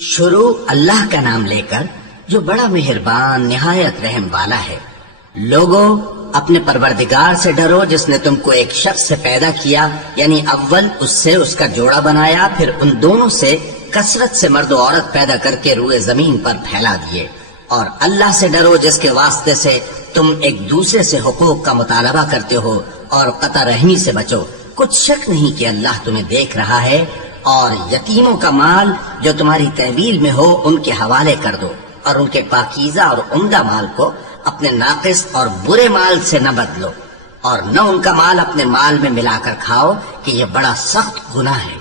شروع اللہ کا نام لے کر جو بڑا مہربان نہایت رحم والا ہے۔ لوگوں، اپنے پروردگار سے ڈرو جس نے تم کو ایک شخص سے پیدا کیا، یعنی اول اس سے اس کا جوڑا بنایا، پھر ان دونوں سے کثرت سے مرد و عورت پیدا کر کے روئے زمین پر پھیلا دیے۔ اور اللہ سے ڈرو جس کے واسطے سے تم ایک دوسرے سے حقوق کا مطالبہ کرتے ہو، اور قطع رحمی سے بچو۔ کچھ شک نہیں کہ اللہ تمہیں دیکھ رہا ہے۔ اور یتیموں کا مال جو تمہاری تحویل میں ہو ان کے حوالے کر دو، اور ان کے پاکیزہ اور عمدہ مال کو اپنے ناقص اور برے مال سے نہ بدلو، اور نہ ان کا مال اپنے مال میں ملا کر کھاؤ کہ یہ بڑا سخت گناہ ہے۔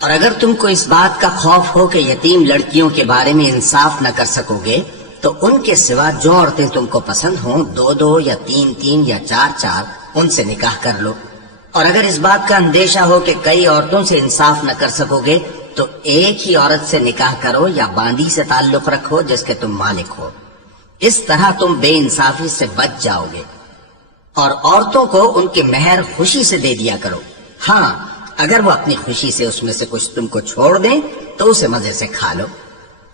اور اگر تم کو اس بات کا خوف ہو کہ یتیم لڑکیوں کے بارے میں انصاف نہ کر سکو گے تو ان کے سوا جو عورتیں تم کو پسند ہوں، 2 یا 3 یا 4 ان سے نکاح کر لو۔ اور اگر اس بات کا اندیشہ ہو کہ کئی عورتوں سے انصاف نہ کر سکو گے تو ایک ہی عورت سے نکاح کرو یا باندی سے تعلق رکھو جس کے تم مالک ہو۔ اس طرح تم بے انصافی سے بچ جاؤ گے۔ اور عورتوں کو ان کے مہر خوشی سے دے دیا کرو۔ ہاں، اگر وہ اپنی خوشی سے اس میں سے کچھ تم کو چھوڑ دیں تو اسے مزے سے کھا لو۔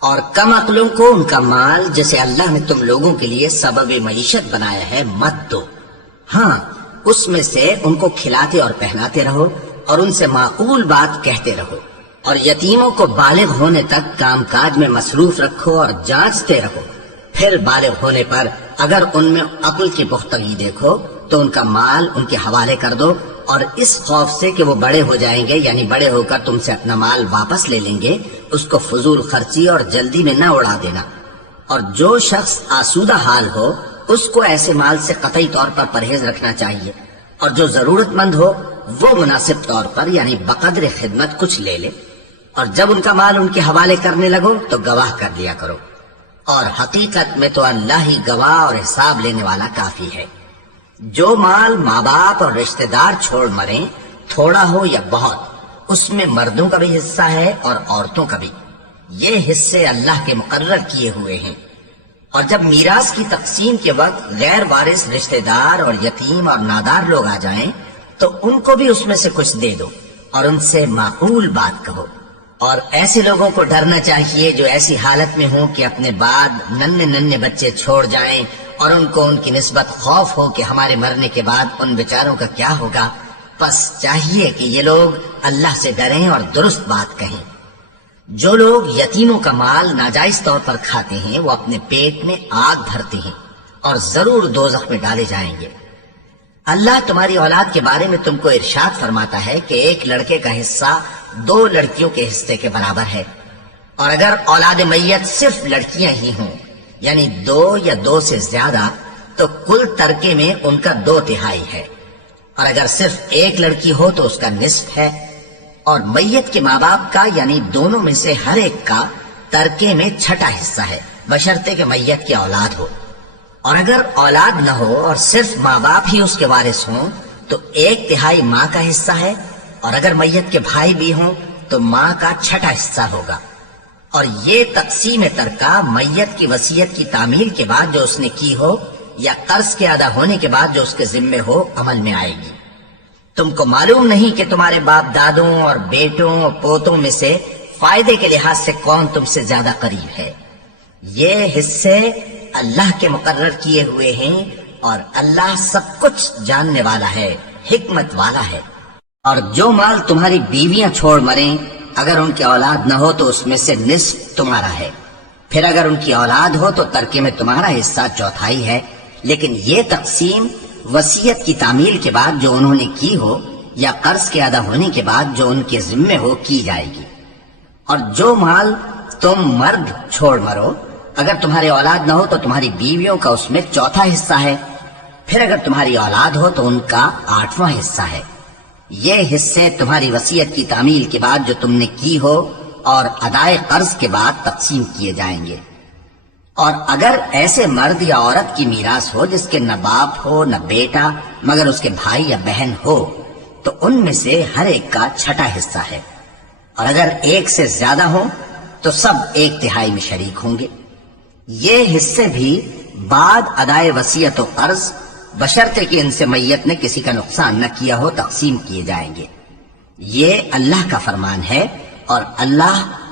اور کم عقلوں کو ان کا مال جسے اللہ نے تم لوگوں کے لیے سبب معیشت بنایا ہے مت دو۔ ہاں، اس میں سے ان کو کھلاتے اور پہناتے رہو اور ان سے معقول بات کہتے رہو۔ اور یتیموں کو بالغ ہونے تک کام کاج میں مصروف رکھو اور جانچتے رہو۔ پھر بالغ ہونے پر اگر ان میں عقل کی پختگی دیکھو تو ان کا مال ان کے حوالے کر دو، اور اس خوف سے کہ وہ بڑے ہو جائیں گے، یعنی بڑے ہو کر تم سے اپنا مال واپس لے لیں گے، اس کو فضول خرچی اور جلدی میں نہ اڑا دینا۔ اور جو شخص آسودہ حال ہو اس کو ایسے مال سے قطعی طور پر پرہیز رکھنا چاہیے، اور جو ضرورت مند ہو وہ مناسب طور پر یعنی بقدر خدمت کچھ لے لے۔ اور جب ان کا مال ان کے حوالے کرنے لگو تو گواہ کر دیا کرو، اور حقیقت میں تو اللہ ہی گواہ اور حساب لینے والا کافی ہے۔ جو مال ماں باپ اور رشتہ دار چھوڑ مریں، تھوڑا ہو یا بہت، اس میں مردوں کا بھی حصہ ہے اور عورتوں کا بھی۔ یہ حصے اللہ کے مقرر کیے ہوئے ہیں۔ اور جب میراث کی تقسیم کے وقت غیر وارث رشتہ دار اور یتیم اور نادار لوگ آ جائیں تو ان کو بھی اس میں سے کچھ دے دو اور ان سے معقول بات کہو۔ اور ایسے لوگوں کو ڈرنا چاہیے جو ایسی حالت میں ہوں کہ اپنے بعد ننھے بچے چھوڑ جائیں اور ان کو ان کی نسبت خوف ہو کہ ہمارے مرنے کے بعد ان بیچاروں کا کیا ہوگا۔ پس چاہیے کہ یہ لوگ اللہ سے ڈریں اور درست بات کہیں۔ جو لوگ یتیموں کا مال ناجائز طور پر کھاتے ہیں وہ اپنے پیٹ میں آگ بھرتے ہیں اور ضرور دوزخ میں ڈالے جائیں گے۔ اللہ تمہاری اولاد کے بارے میں تم کو ارشاد فرماتا ہے کہ ایک لڑکے کا حصہ 2 لڑکیوں کے حصے کے برابر ہے، اور اگر اولاد میت صرف لڑکیاں ہی ہوں یعنی 2 یا 2 سے زیادہ تو کل ترکے میں ان کا 2/3 ہے، اور اگر صرف ایک لڑکی ہو تو اس کا نصف ہے، اور میت کے ماں باپ کا یعنی دونوں میں سے ہر ایک کا ترکے میں 6واں حصہ ہے، بشرطے کہ میت کی اولاد ہو۔ اور اگر اولاد نہ ہو اور صرف ماں باپ ہی اس کے وارث ہوں تو 1/3 ماں کا حصہ ہے، اور اگر میت کے بھائی بھی ہوں تو ماں کا 6واں حصہ ہوگا۔ اور یہ تقسیم ترکہ میت کی وصیت کی تعمیل کے بعد جو اس نے کی ہو یا قرض کے ادا ہونے کے بعد جو اس کے ذمے ہو عمل میں آئے گی۔ تم کو معلوم نہیں کہ تمہارے باپ دادوں اور بیٹوں اور پوتوں میں سے فائدے کے لحاظ سے کون تم سے زیادہ قریب ہے۔ یہ حصے اللہ کے مقرر کیے ہوئے ہیں، اور اللہ سب کچھ جاننے والا ہے، حکمت والا ہے۔ اور جو مال تمہاری بیویاں چھوڑ مریں اگر ان کی اولاد نہ ہو تو اس میں سے نصف تمہارا ہے، پھر اگر ان کی اولاد ہو تو ترکے میں تمہارا حصہ 1/4 ہے، لیکن یہ تقسیم وصیت کی تعمیل کے بعد جو انہوں نے کی ہو یا قرض کے ادا ہونے کے بعد جو ان کے ذمے ہو کی جائے گی۔ اور جو مال تم مرد چھوڑ مرو اگر تمہاری اولاد نہ ہو تو تمہاری بیویوں کا اس میں 1/4 حصہ ہے، پھر اگر تمہاری اولاد ہو تو ان کا 8واں حصہ ہے۔ یہ حصے تمہاری وصیت کی تعمیل کے بعد جو تم نے کی ہو اور ادائے قرض کے بعد تقسیم کیے جائیں گے۔ اور اگر ایسے مرد یا عورت کی میراث ہو جس کے نہ باپ ہو نہ بیٹا مگر اس کے بھائی یا بہن ہو تو ان میں سے ہر ایک کا 6واں حصہ ہے، اور اگر ایک سے زیادہ ہو تو سب 1/3 میں شریک ہوں گے۔ یہ حصے بھی بعد ادائے وصیت و قرض بشرطے کہ ان سے میت نے کسی کا نقصان نہ کیا ہو تقسیم کیے جائیں گے۔ یہ اللہ کا فرمان ہے اور اللہ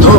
2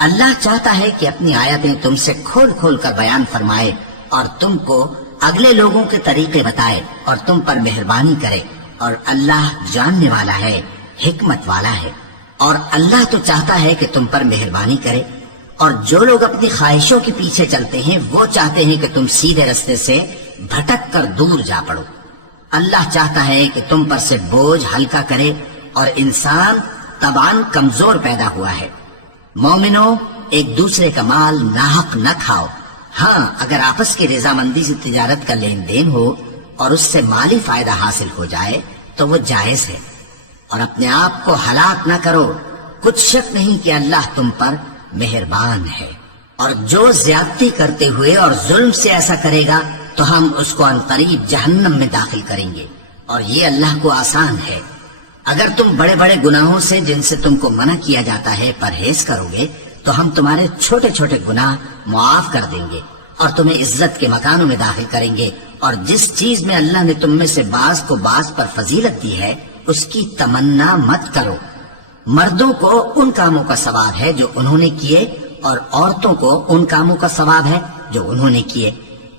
اللہ چاہتا ہے کہ اپنی آیتیں تم سے کھول کھول کر بیان فرمائے اور تم کو اگلے لوگوں کے طریقے بتائے اور تم پر مہربانی کرے، اور اللہ جاننے والا ہے، حکمت والا ہے۔ اور اللہ تو چاہتا ہے کہ تم پر مہربانی کرے، اور جو لوگ اپنی خواہشوں کے پیچھے چلتے ہیں وہ چاہتے ہیں کہ تم سیدھے رستے سے بھٹک کر دور جا پڑو۔ اللہ چاہتا ہے کہ تم پر سے بوجھ ہلکا کرے، اور انسان طبعاً کمزور پیدا ہوا ہے۔ مومنو، ایک دوسرے کا مال ناحق نہ کھاؤ۔ ہاں، اگر آپس کی رضامندی سے تجارت کا لین دین ہو اور اس سے مالی فائدہ حاصل ہو جائے تو وہ جائز ہے، اور اپنے آپ کو ہلاک نہ کرو، کچھ شک نہیں کہ اللہ تم پر مہربان ہے۔ اور جو زیادتی کرتے ہوئے اور ظلم سے ایسا کرے گا تو ہم اس کو عنقریب جہنم میں داخل کریں گے، اور یہ اللہ کو آسان ہے۔ اگر تم بڑے بڑے گناہوں سے جن سے تم کو منع کیا جاتا ہے پرہیز کرو گے تو ہم تمہارے چھوٹے چھوٹے گناہ معاف کر دیں گے اور تمہیں عزت کے مکانوں میں داخل کریں گے۔ اور جس چیز میں اللہ نے تم میں سے بعض کو بعض پر فضیلت دی ہے اس کی تمنا مت کرو۔ مردوں کو ان کاموں کا ثواب ہے جو انہوں نے کیے، اور عورتوں کو ان کاموں کا ثواب ہے جو انہوں نے کیے،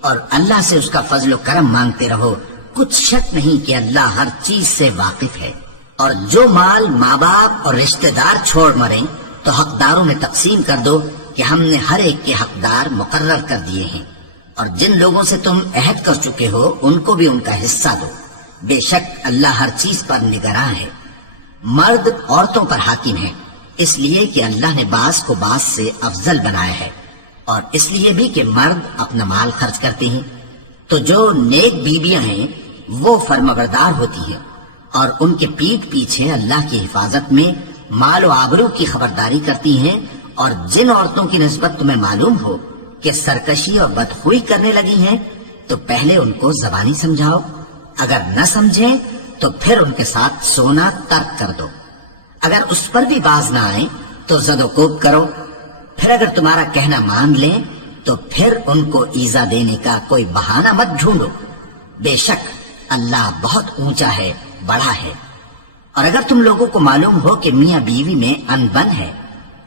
اور اللہ سے اس کا فضل و کرم مانگتے رہو، کچھ شک نہیں کہ اللہ ہر چیز سے واقف ہے۔ اور جو مال ماں باپ اور رشتہ دار چھوڑ مریں تو حقداروں میں تقسیم کر دو کہ ہم نے ہر ایک کے حقدار مقرر کر دیے ہیں، اور جن لوگوں سے تم عہد کر چکے ہو ان کو بھی ان کا حصہ دو، بے شک اللہ ہر چیز پر نگراں ہے۔ مرد عورتوں پر حاکم ہیں، اس لیے کہ اللہ نے بعض کو بعض سے افضل بنایا ہے، اور اس لیے بھی کہ مرد اپنا مال خرچ کرتے ہیں۔ تو جو نیک بیویاں ہیں وہ فرمانبردار ہوتی ہیں، اور ان کے پیٹھ پیچھے اللہ کی حفاظت میں مال و آبرو کی خبرداری کرتی ہیں۔ اور جن عورتوں کی نسبت تمہیں معلوم ہو کہ سرکشی اور بدخوئی کرنے لگی ہیں تو پہلے ان کو زبانی سمجھاؤ، اگر نہ سمجھیں تو پھر ان کے ساتھ سونا ترک کر دو۔ اگر اس پر بھی باز نہ آئیں تو زد و کوب کرو، پھر اگر تمہارا کہنا مان لیں تو پھر ان کو ایذا دینے کا کوئی بہانہ مت ڈھونڈو، بے شک اللہ بہت اونچا ہے، بڑا ہے۔ اور اگر تم لوگوں کو معلوم ہو کہ میاں بیوی میں ان بن ہے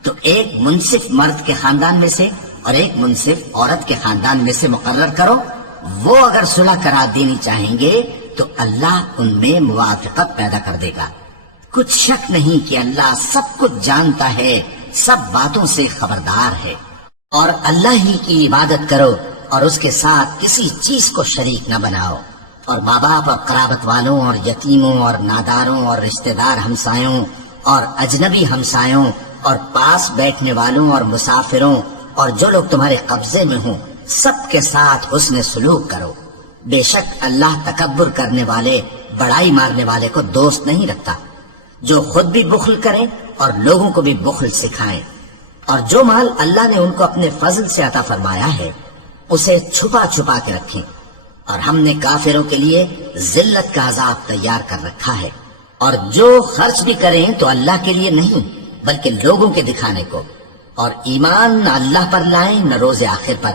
تو ایک منصف مرد کے خاندان میں سے اور ایک منصف عورت کے خاندان میں سے مقرر کرو، وہ اگر صلح کرا دینی چاہیں گے تو اللہ ان میں موافقت پیدا کر دے گا۔ کچھ شک نہیں کہ اللہ سب کچھ جانتا ہے، سب باتوں سے خبردار ہے۔ اور اللہ ہی کی عبادت کرو اور اس کے ساتھ کسی چیز کو شریک نہ بناؤ، اور ماں باپ اور قرابت والوں اور یتیموں اور ناداروں اور رشتہ دار ہمسایوں اور اجنبی ہمسایوں اور پاس بیٹھنے والوں اور مسافروں اور جو لوگ تمہارے قبضے میں ہوں سب کے ساتھ حسن سلوک کرو، بے شک اللہ تکبر کرنے والے، بڑائی مارنے والے کو دوست نہیں رکھتا۔ جو خود بھی بخل کریں اور لوگوں کو بھی بخل سکھائیں، اور جو مال اللہ نے ان کو اپنے فضل سے عطا فرمایا ہے اسے چھپا چھپا کے رکھیں، اور ہم نے کافروں کے لیے ذلت کا عذاب تیار کر رکھا ہے۔ اور جو خرچ بھی کریں تو اللہ کے لیے نہیں بلکہ لوگوں کے دکھانے کو، اور ایمان نہ اللہ پر لائیں نہ روز آخر پر۔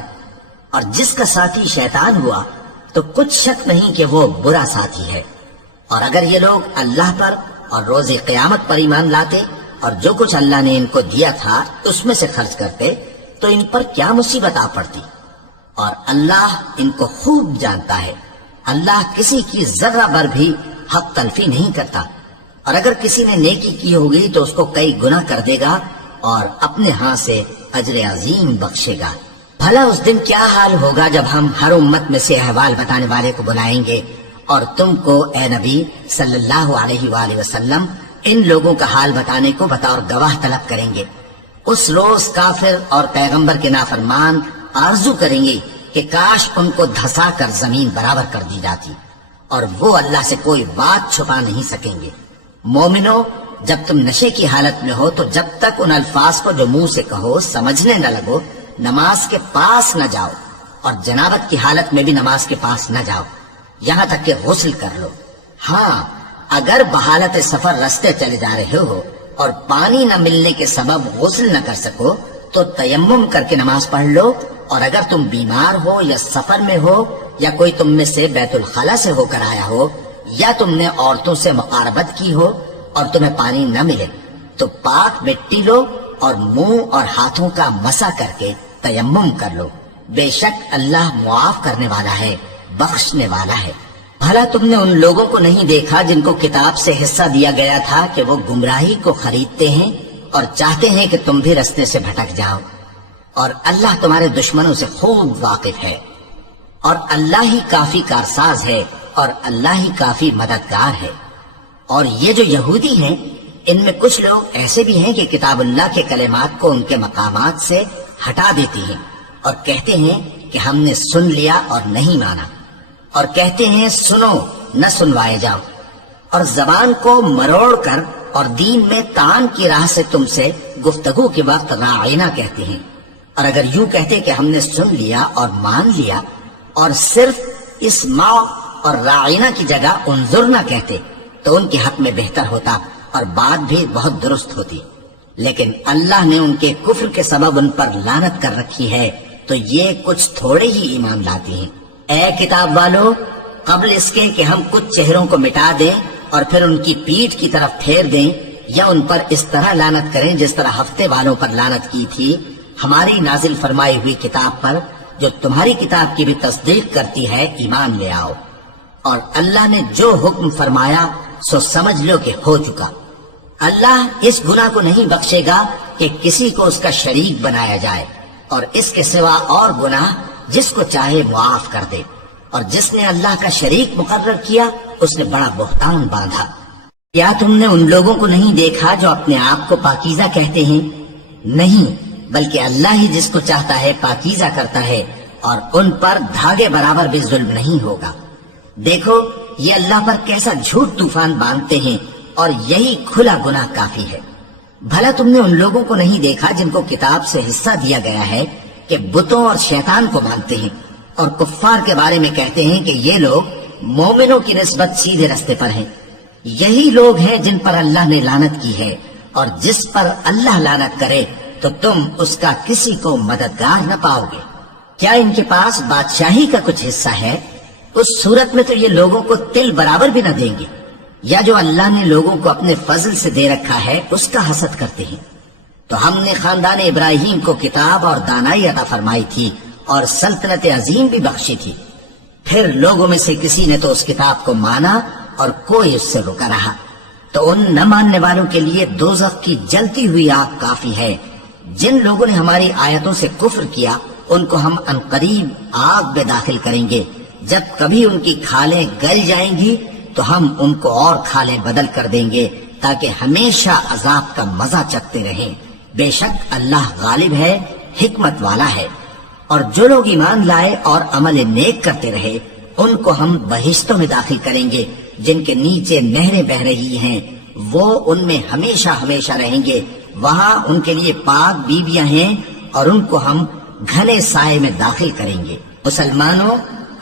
اور جس کا ساتھی شیطان ہوا تو کچھ شک نہیں کہ وہ برا ساتھی ہے۔ اور اگر یہ لوگ اللہ پر اور روز قیامت پر ایمان لاتے اور جو کچھ اللہ نے ان کو دیا تھا اس میں سے خرچ کرتے تو ان پر کیا مصیبت آ پڑتی۔ اور اللہ ان کو خوب جانتا ہے، اللہ کسی کی ذرہ بر بھی حق تلفی نہیں کرتا۔ اور اگر کسی نے نیکی کی ہوگی تو اس کو کئی گنا کر دے گا اور اپنے ہاں سے اجر عظیم بخشے گا۔ بھلا اس دن کیا حال ہوگا جب ہم ہر امت میں سے احوال بتانے والے کو بلائیں گے اور تم کو اے نبی صلی اللہ علیہ وآلہ وسلم ان لوگوں کا حال بتانے کو بطور گواہ طلب کریں گے۔ اس روز کافر اور پیغمبر کے نافرمان آرزو کریں گے کہ کاش ان کو دھسا کر زمین برابر کر دی جاتی، اور وہ اللہ سے کوئی بات چھپا نہیں سکیں گے۔ مومنو، جب تم نشے کی حالت میں ہو تو جب تک ان الفاظ کو جو منہ سے کہو سمجھنے نہ لگو نماز کے پاس نہ جاؤ، اور جنابت کی حالت میں بھی نماز کے پاس نہ جاؤ یہاں تک کہ غسل کر لو۔ ہاں، اگر بحالت سفر رستے چلے جا رہے ہو اور پانی نہ ملنے کے سبب غسل نہ کر سکو تو تیمم کر کے نماز پڑھ لو، اور اگر تم بیمار ہو یا سفر میں ہو یا کوئی تم میں سے بیت الخلا سے ہو کر آیا ہو یا تم نے عورتوں سے مقاربت کی ہو اور تمہیں پانی نہ ملے تو پاک مٹی لو اور منہ اور ہاتھوں کا مسح کر کے تیمم کر لو، بے شک اللہ معاف کرنے والا ہے، بخشنے والا ہے۔ بھلا تم نے ان لوگوں کو نہیں دیکھا جن کو کتاب سے حصہ دیا گیا تھا کہ وہ گمراہی کو خریدتے ہیں اور چاہتے ہیں کہ تم بھی رستے سے بھٹک جاؤ، اور اللہ تمہارے دشمنوں سے خوب واقف ہے، اور اللہ ہی کافی کارساز ہے، اور اللہ ہی کافی مددگار ہے۔ اور یہ جو یہودی ہیں، ان میں کچھ لوگ ایسے بھی ہیں کہ کتاب اللہ کے کلمات کو ان کے مقامات سے ہٹا دیتی ہیں اور کہتے ہیں کہ ہم نے سن لیا اور نہیں مانا، اور کہتے ہیں سنو نہ سنوائے جاؤ، اور زبان کو مروڑ کر اور دین میں طعن کی راہ سے تم سے گفتگو کے وقت راعینا کہتے ہیں۔ اور اگر یوں کہتے کہ ہم نے سن لیا اور مان لیا، اور صرف اسمع اور راعینا کی جگہ انظر نہ کہتے، تو ان کے حق میں بہتر ہوتا اور بات بھی بہت درست ہوتی۔ لیکن اللہ نے ان کے کفر کے سبب ان پر لعنت کر رکھی ہے، تو یہ کچھ تھوڑے ہی ایمان لاتے ہیں۔ اے کتاب والو، قبل اس کے کہ ہم کچھ چہروں کو مٹا دیں اور پھر ان کی پیٹھ کی طرف پھیر دیں یا ان پر اس طرح لعنت کریں جس طرح ہفتے والوں پر لعنت کی تھی، ہماری نازل فرمائی ہوئی کتاب پر جو تمہاری کتاب کی بھی تصدیق کرتی ہے ایمان لے آؤ۔ اور اللہ نے جو حکم فرمایا سو سمجھ لو کہ ہو چکا۔ اللہ اس گناہ کو نہیں بخشے گا کہ کسی کو اس کا شریک بنایا جائے، اور اس کے سوا اور گناہ جس کو چاہے معاف کر دے، اور جس نے اللہ کا شریک مقرر کیا اس نے بڑا بہتان باندھا۔ کیا تم نے ان لوگوں کو نہیں دیکھا جو اپنے آپ کو پاکیزہ کہتے ہیں؟ نہیں، بلکہ اللہ ہی جس کو چاہتا ہے پاکیزہ کرتا ہے، اور ان پر دھاگے برابر بھی ظلم نہیں ہوگا۔ دیکھو یہ اللہ پر کیسا جھوٹ طوفان باندھتے ہیں، اور یہی کھلا گناہ کافی ہے۔ بھلا تم نے ان لوگوں کو نہیں دیکھا جن کو کتاب سے حصہ دیا گیا ہے کہ بتوں اور شیطان کو مانتے ہیں، اور کفار کے بارے میں کہتے ہیں کہ یہ لوگ مومنوں کی نسبت سیدھے رستے پر ہیں۔ یہی لوگ ہیں جن پر اللہ نے لعنت کی ہے، اور جس پر اللہ لعنت کرے تو تم اس کا کسی کو مددگار نہ پاؤ گے۔ کیا ان کے پاس بادشاہی کا کچھ حصہ ہے؟ اس صورت میں تو یہ لوگوں کو تل برابر بھی نہ دیں گے۔ یا جو اللہ نے لوگوں کو اپنے فضل سے دے رکھا ہے اس کا حسد کرتے ہیں۔ تو ہم نے خاندان ابراہیم کو کتاب اور دانائی عطا فرمائی تھی اور سلطنت عظیم بھی بخشی تھی۔ پھر لوگوں میں سے کسی نے تو اس کتاب کو مانا اور کوئی اس سے رکا رہا، تو ان نہ ماننے والوں کے لیے دوزخ کی جلتی ہوئی آگ کافی ہے۔ جن لوگوں نے ہماری آیتوں سے کفر کیا ان کو ہم عنقریب آگ میں داخل کریں گے۔ جب کبھی ان کی کھالیں گل جائیں گی تو ہم ان کو اور کھالیں بدل کر دیں گے تاکہ ہمیشہ عذاب کا مزہ چکھتے رہیں۔ بے شک اللہ غالب ہے، حکمت والا ہے۔ اور جو لوگ ایمان لائے اور عمل نیک کرتے رہے ان کو ہم بہشتوں میں داخل کریں گے جن کے نیچے نہریں بہ رہی ہیں، وہ ان میں ہمیشہ ہمیشہ رہیں گے۔ وہاں ان کے لیے پاک بیویاں ہیں اور ان کو ہم گھنے سائے میں داخل کریں گے۔ مسلمانوں،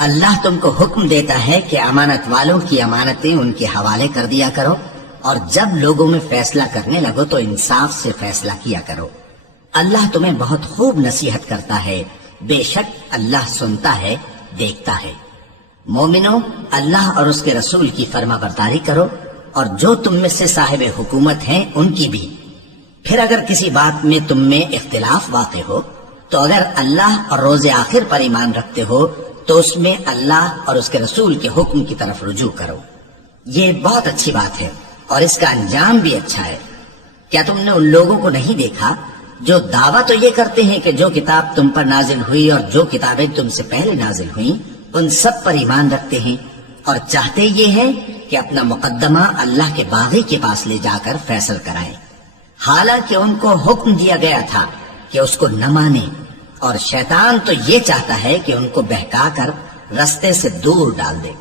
اللہ تم کو حکم دیتا ہے کہ امانت والوں کی امانتیں ان کے حوالے کر دیا کرو، اور جب لوگوں میں فیصلہ کرنے لگو تو انصاف سے فیصلہ کیا کرو۔ اللہ تمہیں بہت خوب نصیحت کرتا ہے، بے شک اللہ سنتا ہے، دیکھتا ہے۔ مومنوں، اللہ اور اس کے رسول کی فرما برداری کرو، اور جو تم میں سے صاحب حکومت ہیں ان کی بھی۔ پھر اگر کسی بات میں تم میں اختلاف واقع ہو تو اگر اللہ اور روز آخر پر ایمان رکھتے ہو تو اس میں اللہ اور اس کے رسول کے حکم کی طرف رجوع کرو۔ یہ بہت اچھی بات ہے اور اس کا انجام بھی اچھا ہے۔ کیا تم نے ان لوگوں کو نہیں دیکھا جو دعویٰ تو یہ کرتے ہیں کہ جو کتاب تم پر نازل ہوئی اور جو کتابیں تم سے پہلے نازل ہوئیں ان سب پر ایمان رکھتے ہیں، اور چاہتے یہ ہیں کہ اپنا مقدمہ اللہ کے باغی کے پاس لے جا کر فیصل کرائیں، حالانکہ ان کو حکم دیا گیا تھا کہ اس کو نہ مانے، اور شیطان تو یہ چاہتا ہے کہ ان کو بہکا کر رستے سے دور ڈال دے۔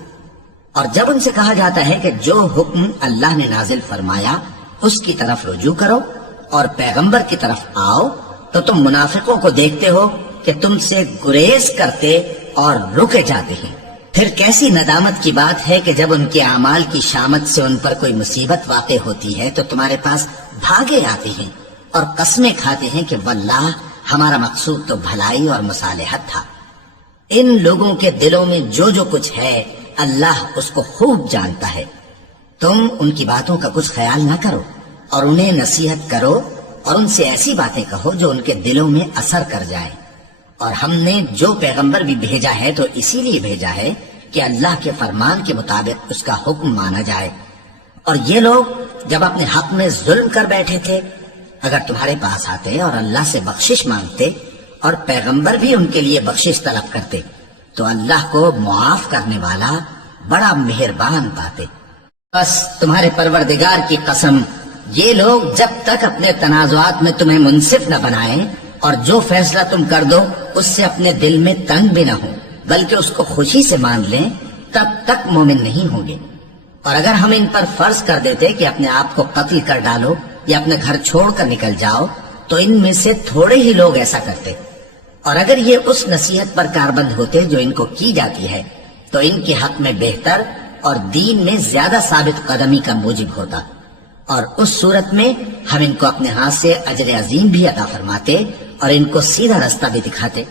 اور جب ان سے کہا جاتا ہے کہ جو حکم اللہ نے نازل فرمایا اس کی طرف رجوع کرو اور پیغمبر کی طرف آؤ، تو تم منافقوں کو دیکھتے ہو کہ تم سے گریز کرتے اور رکے جاتے ہیں۔ پھر کیسی ندامت کی بات ہے کہ جب ان کے اعمال کی شامت سے ان پر کوئی مصیبت واقع ہوتی ہے تو تمہارے پاس بھاگے آتے ہیں اور قسمیں کھاتے ہیں کہ واللہ ہمارا مقصود تو بھلائی اور مصالحت تھا۔ ان لوگوں کے دلوں میں جو کچھ ہے اللہ اس کو خوب جانتا ہے۔ تم ان کی باتوں کا کچھ خیال نہ کرو اور انہیں نصیحت کرو اور ان سے ایسی باتیں کہو جو ان کے دلوں میں اثر کر جائے. اور ہم نے جو پیغمبر بھی بھیجا ہے تو اسی لیے بھیجا ہے کہ اللہ کے فرمان کے مطابق اس کا حکم مانا جائے. اور یہ لوگ جب اپنے حق میں ظلم کر بیٹھے تھے، اگر تمہارے پاس آتے اور اللہ سے بخشش مانگتے اور پیغمبر بھی ان کے لیے بخشش طلب کرتے تو اللہ کو معاف کرنے والا بڑا مہربان پاتے. بس تمہارے پروردگار کی قسم، یہ لوگ جب تک اپنے تنازعات میں تمہیں منصف نہ بنائیں اور جو فیصلہ تم کر دو اس سے اپنے دل میں تنگ بھی نہ ہو بلکہ اس کو خوشی سے مان لیں، تب تک مومن نہیں ہوں گے. اور اگر ہم ان پر فرض کر دیتے کہ اپنے آپ کو قتل کر ڈالو یا اپنے گھر چھوڑ کر نکل جاؤ تو ان میں سے تھوڑے ہی لوگ ایسا کرتے. اور اگر یہ اس نصیحت پر کاربند ہوتے جو ان کو کی جاتی ہے تو ان کے حق میں بہتر اور دین میں زیادہ ثابت قدمی کا موجب ہوتا. اور اس صورت میں ہم ان کو اپنے ہاتھ سے اجر عظیم بھی عطا فرماتے اور ان کو سیدھا رستہ بھی دکھاتے.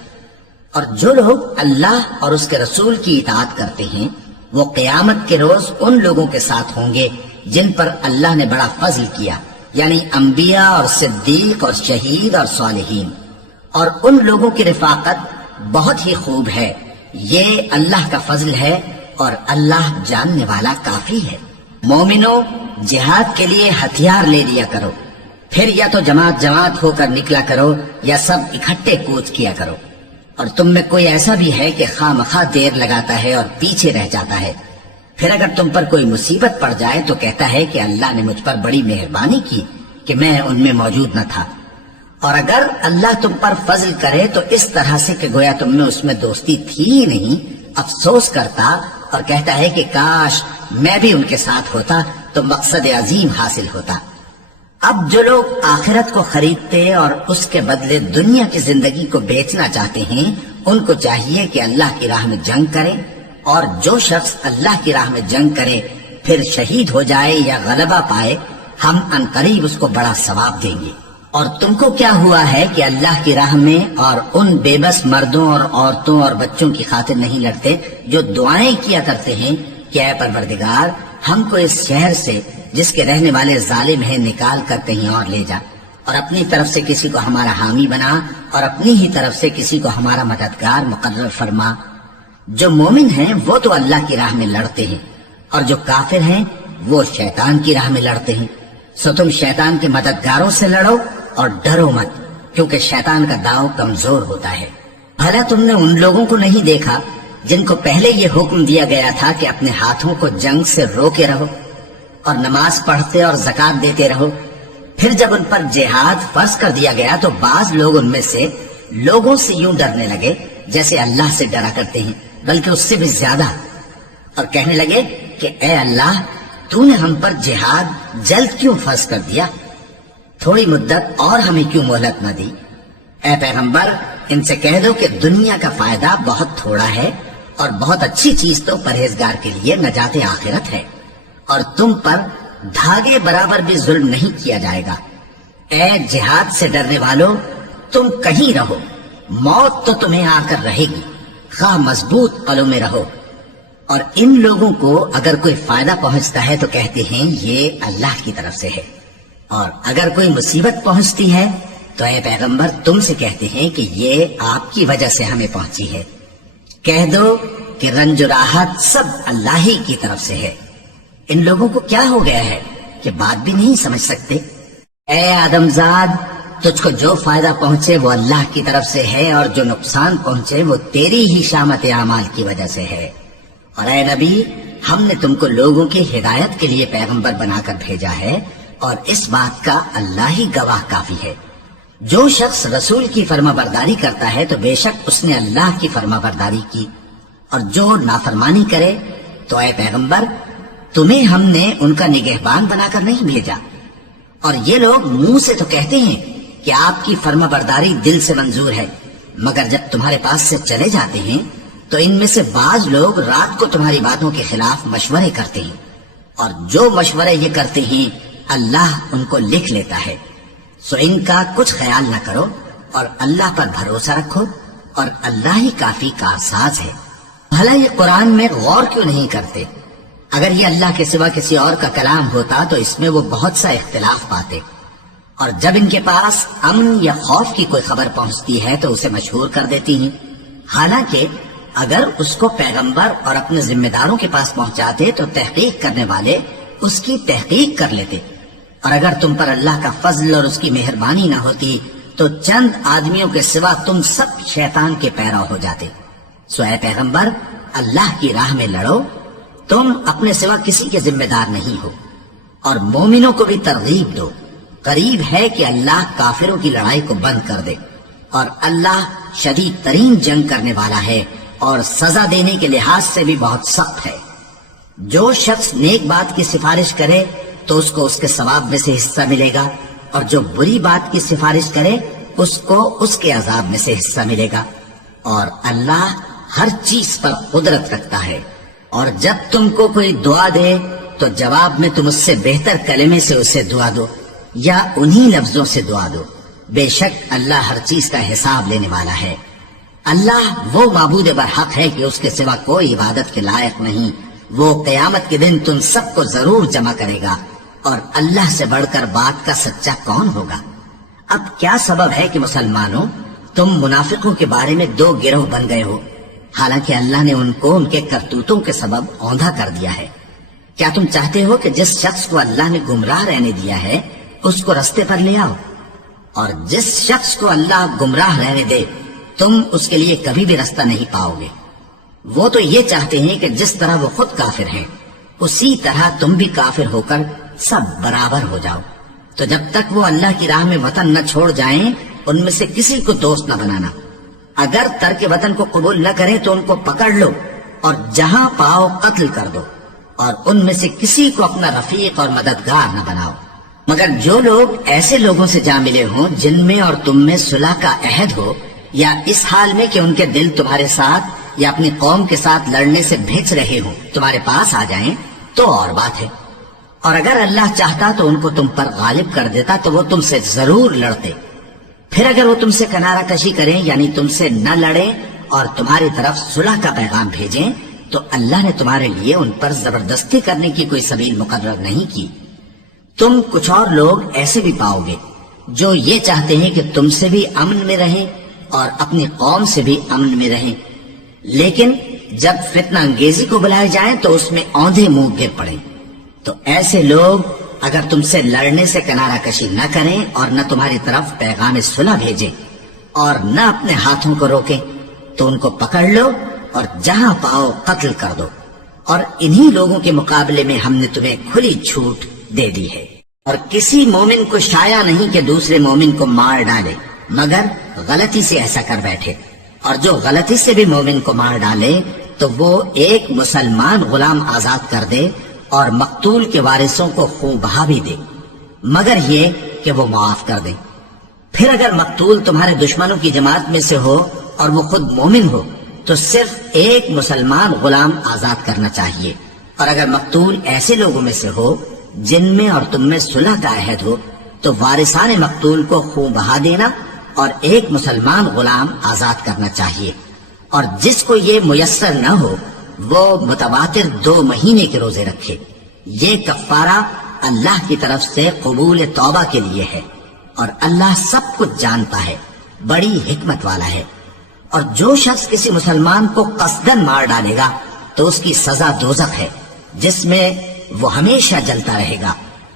اور جو لوگ اللہ اور اس کے رسول کی اطاعت کرتے ہیں وہ قیامت کے روز ان لوگوں کے ساتھ ہوں گے جن پر اللہ نے بڑا فضل کیا، یعنی انبیاء اور صدیق اور شہید اور صالحین. اور ان لوگوں کی رفاقت بہت ہی خوب ہے. یہ اللہ کا فضل ہے اور اللہ جاننے والا کافی ہے. مومنو، جہاد کے لیے ہتھیار لے لیا کرو، پھر یا تو جماعت جماعت ہو کر نکلا کرو یا سب اکٹھے کوچ کیا کرو. اور تم میں کوئی ایسا بھی ہے کہ خواہ مخواہ دیر لگاتا ہے اور پیچھے رہ جاتا ہے، پھر اگر تم پر کوئی مصیبت پڑ جائے تو کہتا ہے کہ اللہ نے مجھ پر بڑی مہربانی کی کہ میں ان میں موجود نہ تھا. اور اگر اللہ تم پر فضل کرے تو اس طرح سے کہ گویا تم میں اس میں دوستی تھی ہی نہیں، افسوس کرتا اور کہتا ہے کہ کاش میں بھی ان کے ساتھ ہوتا تو مقصد عظیم حاصل ہوتا. اب جو لوگ آخرت کو خریدتے اور اس کے بدلے دنیا کی زندگی کو بیچنا چاہتے ہیں ان کو چاہیے کہ اللہ کی راہ میں جنگ کرے، اور جو شخص اللہ کی راہ میں جنگ کرے پھر شہید ہو جائے یا غلبہ پائے ہم عنقریب اس کو بڑا ثواب دیں گے. اور تم کو کیا ہوا ہے کہ اللہ کی راہ میں اور ان بے بس مردوں اور عورتوں اور بچوں کی خاطر نہیں لڑتے جو دعائیں کیا کرتے ہیں کہ اے پروردگار ہم کو اس شہر سے جس کے رہنے والے ظالم ہیں نکال کر کہیں اور لے جا، اور اپنی طرف سے کسی کو ہمارا حامی بنا اور اپنی ہی طرف سے کسی کو ہمارا مددگار مقرر فرما. جو مومن ہیں وہ تو اللہ کی راہ میں لڑتے ہیں اور جو کافر ہیں وہ شیطان کی راہ میں لڑتے ہیں. سو تم شیطان کے مددگاروں سے لڑو اور ڈرو مت، کیونکہ شیطان کا داؤ کمزور ہوتا ہے. بھلا تم نے ان لوگوں کو نہیں دیکھا جن کو پہلے یہ حکم دیا گیا تھا کہ اپنے ہاتھوں کو جنگ سے روکے رہو اور نماز پڑھتے اور زکات دیتے رہو، پھر جب ان پر جہاد فرض کر دیا گیا تو بعض لوگ ان میں سے لوگوں سے یوں ڈرنے لگے جیسے اللہ سے ڈرا کرتے ہیں، بلکہ اس سے بھی زیادہ، اور کہنے لگے کہ اے اللہ تو نے ہم پر جہاد جلد کیوں فرض کر دیا، تھوڑی مدت اور ہمیں کیوں مہلت نہ دی. اے پیغمبر ان سے کہہ دو کہ دنیا کا فائدہ بہت تھوڑا ہے اور بہت اچھی چیز تو پرہیزگار کے لیے نجات آخرت ہے، اور تم پر دھاگے برابر بھی ظلم نہیں کیا جائے گا. اے جہاد سے ڈرنے والوں، تم کہیں رہو، موت تو تمہیں آ کر رہے گی، خواہ مضبوط قلوں میں رہو. اور ان لوگوں کو اگر کوئی فائدہ پہنچتا ہے تو کہتے ہیں یہ اللہ کی طرف سے ہے، اور اگر کوئی مصیبت پہنچتی ہے تو اے پیغمبر تم سے کہتے ہیں کہ یہ آپ کی وجہ سے ہمیں پہنچی ہے. کہہ دو کہ رنج و راحت سب اللہ ہی کی طرف سے ہے. ان لوگوں کو کیا ہو گیا ہے کہ بات بھی نہیں سمجھ سکتے. اے آدم زاد، تجھ کو جو فائدہ پہنچے وہ اللہ کی طرف سے ہے اور جو نقصان پہنچے وہ تیری ہی شامت اعمال کی وجہ سے ہے. اور اے نبی، ہم نے تم کو لوگوں کی ہدایت کے لیے پیغمبر بنا کر بھیجا ہے اور اس بات کا اللہ ہی گواہ کافی ہے. جو شخص رسول کی فرما برداری کرتا ہے تو بے شک اس نے اللہ کی فرما برداری کی، اور جو نافرمانی کرے تو اے پیغمبر تمہیں ہم نے ان کا نگہبان بنا کر نہیں بھیجا. اور یہ لوگ منہ سے تو کہتے ہیں کہ آپ کی فرما برداری دل سے منظور ہے، مگر جب تمہارے پاس سے چلے جاتے ہیں تو ان میں سے بعض لوگ رات کو تمہاری باتوں کے خلاف مشورے کرتے ہیں، اور جو مشورے یہ کرتے ہیں اللہ ان کو لکھ لیتا ہے. سو ان کا کچھ خیال نہ کرو اور اللہ پر بھروسہ رکھو، اور اللہ ہی کافی کارساز ہے. بھلا یہ قرآن میں غور کیوں نہیں کرتے؟ اگر یہ اللہ کے سوا کسی اور کا کلام ہوتا تو اس میں وہ بہت سا اختلاف پاتے. اور جب ان کے پاس امن یا خوف کی کوئی خبر پہنچتی ہے تو اسے مشہور کر دیتی ہیں، حالانکہ اگر اس کو پیغمبر اور اپنے ذمہ داروں کے پاس پہنچاتے تو تحقیق کرنے والے اس کی تحقیق کر لیتے، اور اگر تم پر اللہ کا فضل اور اس کی مہربانی نہ ہوتی تو چند آدمیوں کے سوا تم سب شیطان کے پیرو ہو جاتے۔ سو اے پیغمبر، اللہ کی راہ میں لڑو، تم اپنے سوا کسی کے ذمہ دار نہیں ہو، اور مومنوں کو بھی ترغیب دو، قریب ہے کہ اللہ کافروں کی لڑائی کو بند کر دے، اور اللہ شدید ترین جنگ کرنے والا ہے اور سزا دینے کے لحاظ سے بھی بہت سخت ہے۔ جو شخص نیک بات کی سفارش کرے تو اس کو اس کے ثواب میں سے حصہ ملے گا، اور جو بری بات کی سفارش کرے اس کو اس کے عذاب میں سے حصہ ملے گا، اور اللہ ہر چیز پر قدرت رکھتا ہے۔ اور جب تم کو کوئی دعا دے تو جواب میں تم اس سے بہتر کلمے سے اسے دعا دو یا انہی لفظوں سے دعا دو، بے شک اللہ ہر چیز کا حساب لینے والا ہے۔ اللہ وہ معبود برحق ہے کہ اس کے سوا کوئی عبادت کے لائق نہیں، وہ قیامت کے دن تم سب کو ضرور جمع کرے گا، اور اللہ سے بڑھ کر بات کا سچا کون ہوگا؟ اب کیا سبب ہے کہ مسلمانوں تم منافقوں کے بارے میں دو گروہ بن گئے ہو، حالانکہ اللہ نے ان کو ان کے کرتوتوں کے سبب اوندھا کر دیا ہے؟ کیا تم چاہتے ہو کہ جس شخص کو اللہ نے گمراہ رہنے دیا ہے اس کو رستے پر لے آؤ، اور جس شخص کو اللہ گمراہ رہنے دے تم اس کے لیے کبھی بھی رستہ نہیں پاؤ گے؟ وہ تو یہ چاہتے ہیں کہ جس طرح وہ خود کافر ہیں اسی طرح تم بھی کافر ہو کر سب برابر ہو جاؤ۔ تو جب تک وہ اللہ کی راہ میں وطن نہ چھوڑ جائیں ان میں سے کسی کو دوست نہ بنانا، اگر ترک وطن کو قبول نہ کریں تو ان کو پکڑ لو اور جہاں پاؤ قتل کر دو، اور ان میں سے کسی کو اپنا رفیق اور مددگار نہ بناؤ، مگر جو لوگ ایسے لوگوں سے جا ملے ہوں جن میں اور تم میں صلح کا عہد ہو، یا اس حال میں کہ ان کے دل تمہارے ساتھ یا اپنی قوم کے ساتھ لڑنے سے بھیج رہے ہوں تمہارے پاس آ جائیں تو اور بات ہے، اور اگر اللہ چاہتا تو ان کو تم پر غالب کر دیتا تو وہ تم سے ضرور لڑتے۔ پھر اگر وہ تم سے کنارہ کشی کریں یعنی تم سے نہ لڑیں اور تمہاری طرف صلح کا پیغام بھیجیں تو اللہ نے تمہارے لیے ان پر زبردستی کرنے کی کوئی سبیل مقرر نہیں کی۔ تم کچھ اور لوگ ایسے بھی پاؤ گے جو یہ چاہتے ہیں کہ تم سے بھی امن میں رہیں اور اپنی قوم سے بھی امن میں رہیں، لیکن جب فتنہ انگیزی کو بلائے جائیں تو اس میں اوندھے منہ گر پڑیں۔ تو ایسے لوگ اگر تم سے لڑنے سے کنارہ کشی نہ کریں اور نہ تمہاری طرف پیغام صلح بھیجیں اور نہ اپنے ہاتھوں کو روکیں تو ان کو پکڑ لو اور جہاں پاؤ قتل کر دو، اور انہی لوگوں کے مقابلے میں ہم نے تمہیں کھلی چھوٹ دے دی ہے۔ اور کسی مومن کو شایع نہیں کہ دوسرے مومن کو مار ڈالے مگر غلطی سے ایسا کر بیٹھے، اور جو غلطی سے بھی مومن کو مار ڈالے تو وہ ایک مسلمان غلام آزاد کر دے اور مقتول کے وارثوں کو خون بہا بھی دے، مگر یہ کہ وہ معاف کر دیں۔ پھر اگر مقتول تمہارے دشمنوں کی جماعت میں سے ہو اور وہ خود مومن ہو تو صرف ایک مسلمان غلام آزاد کرنا چاہیے، اور اگر مقتول ایسے لوگوں میں سے ہو جن میں اور تم میں صلح کا عہد ہو تو وارثان مقتول کو خون بہا دینا اور ایک مسلمان غلام آزاد کرنا چاہیے، اور جس کو یہ میسر نہ ہو وہ متواتر 2 مہینے کے روزے رکھے۔ یہ کفارہ اللہ کی طرف سے قبول توبہ کے لیے ہے، اور اللہ سب کچھ جانتا ہے، بڑی حکمت والا ہے۔ اور جو شخص کسی مسلمان کو قصدن مار ڈالے گا تو اس کی سزا دوزخ ہے جس میں وہ ہمیشہ جلتا رہے گا،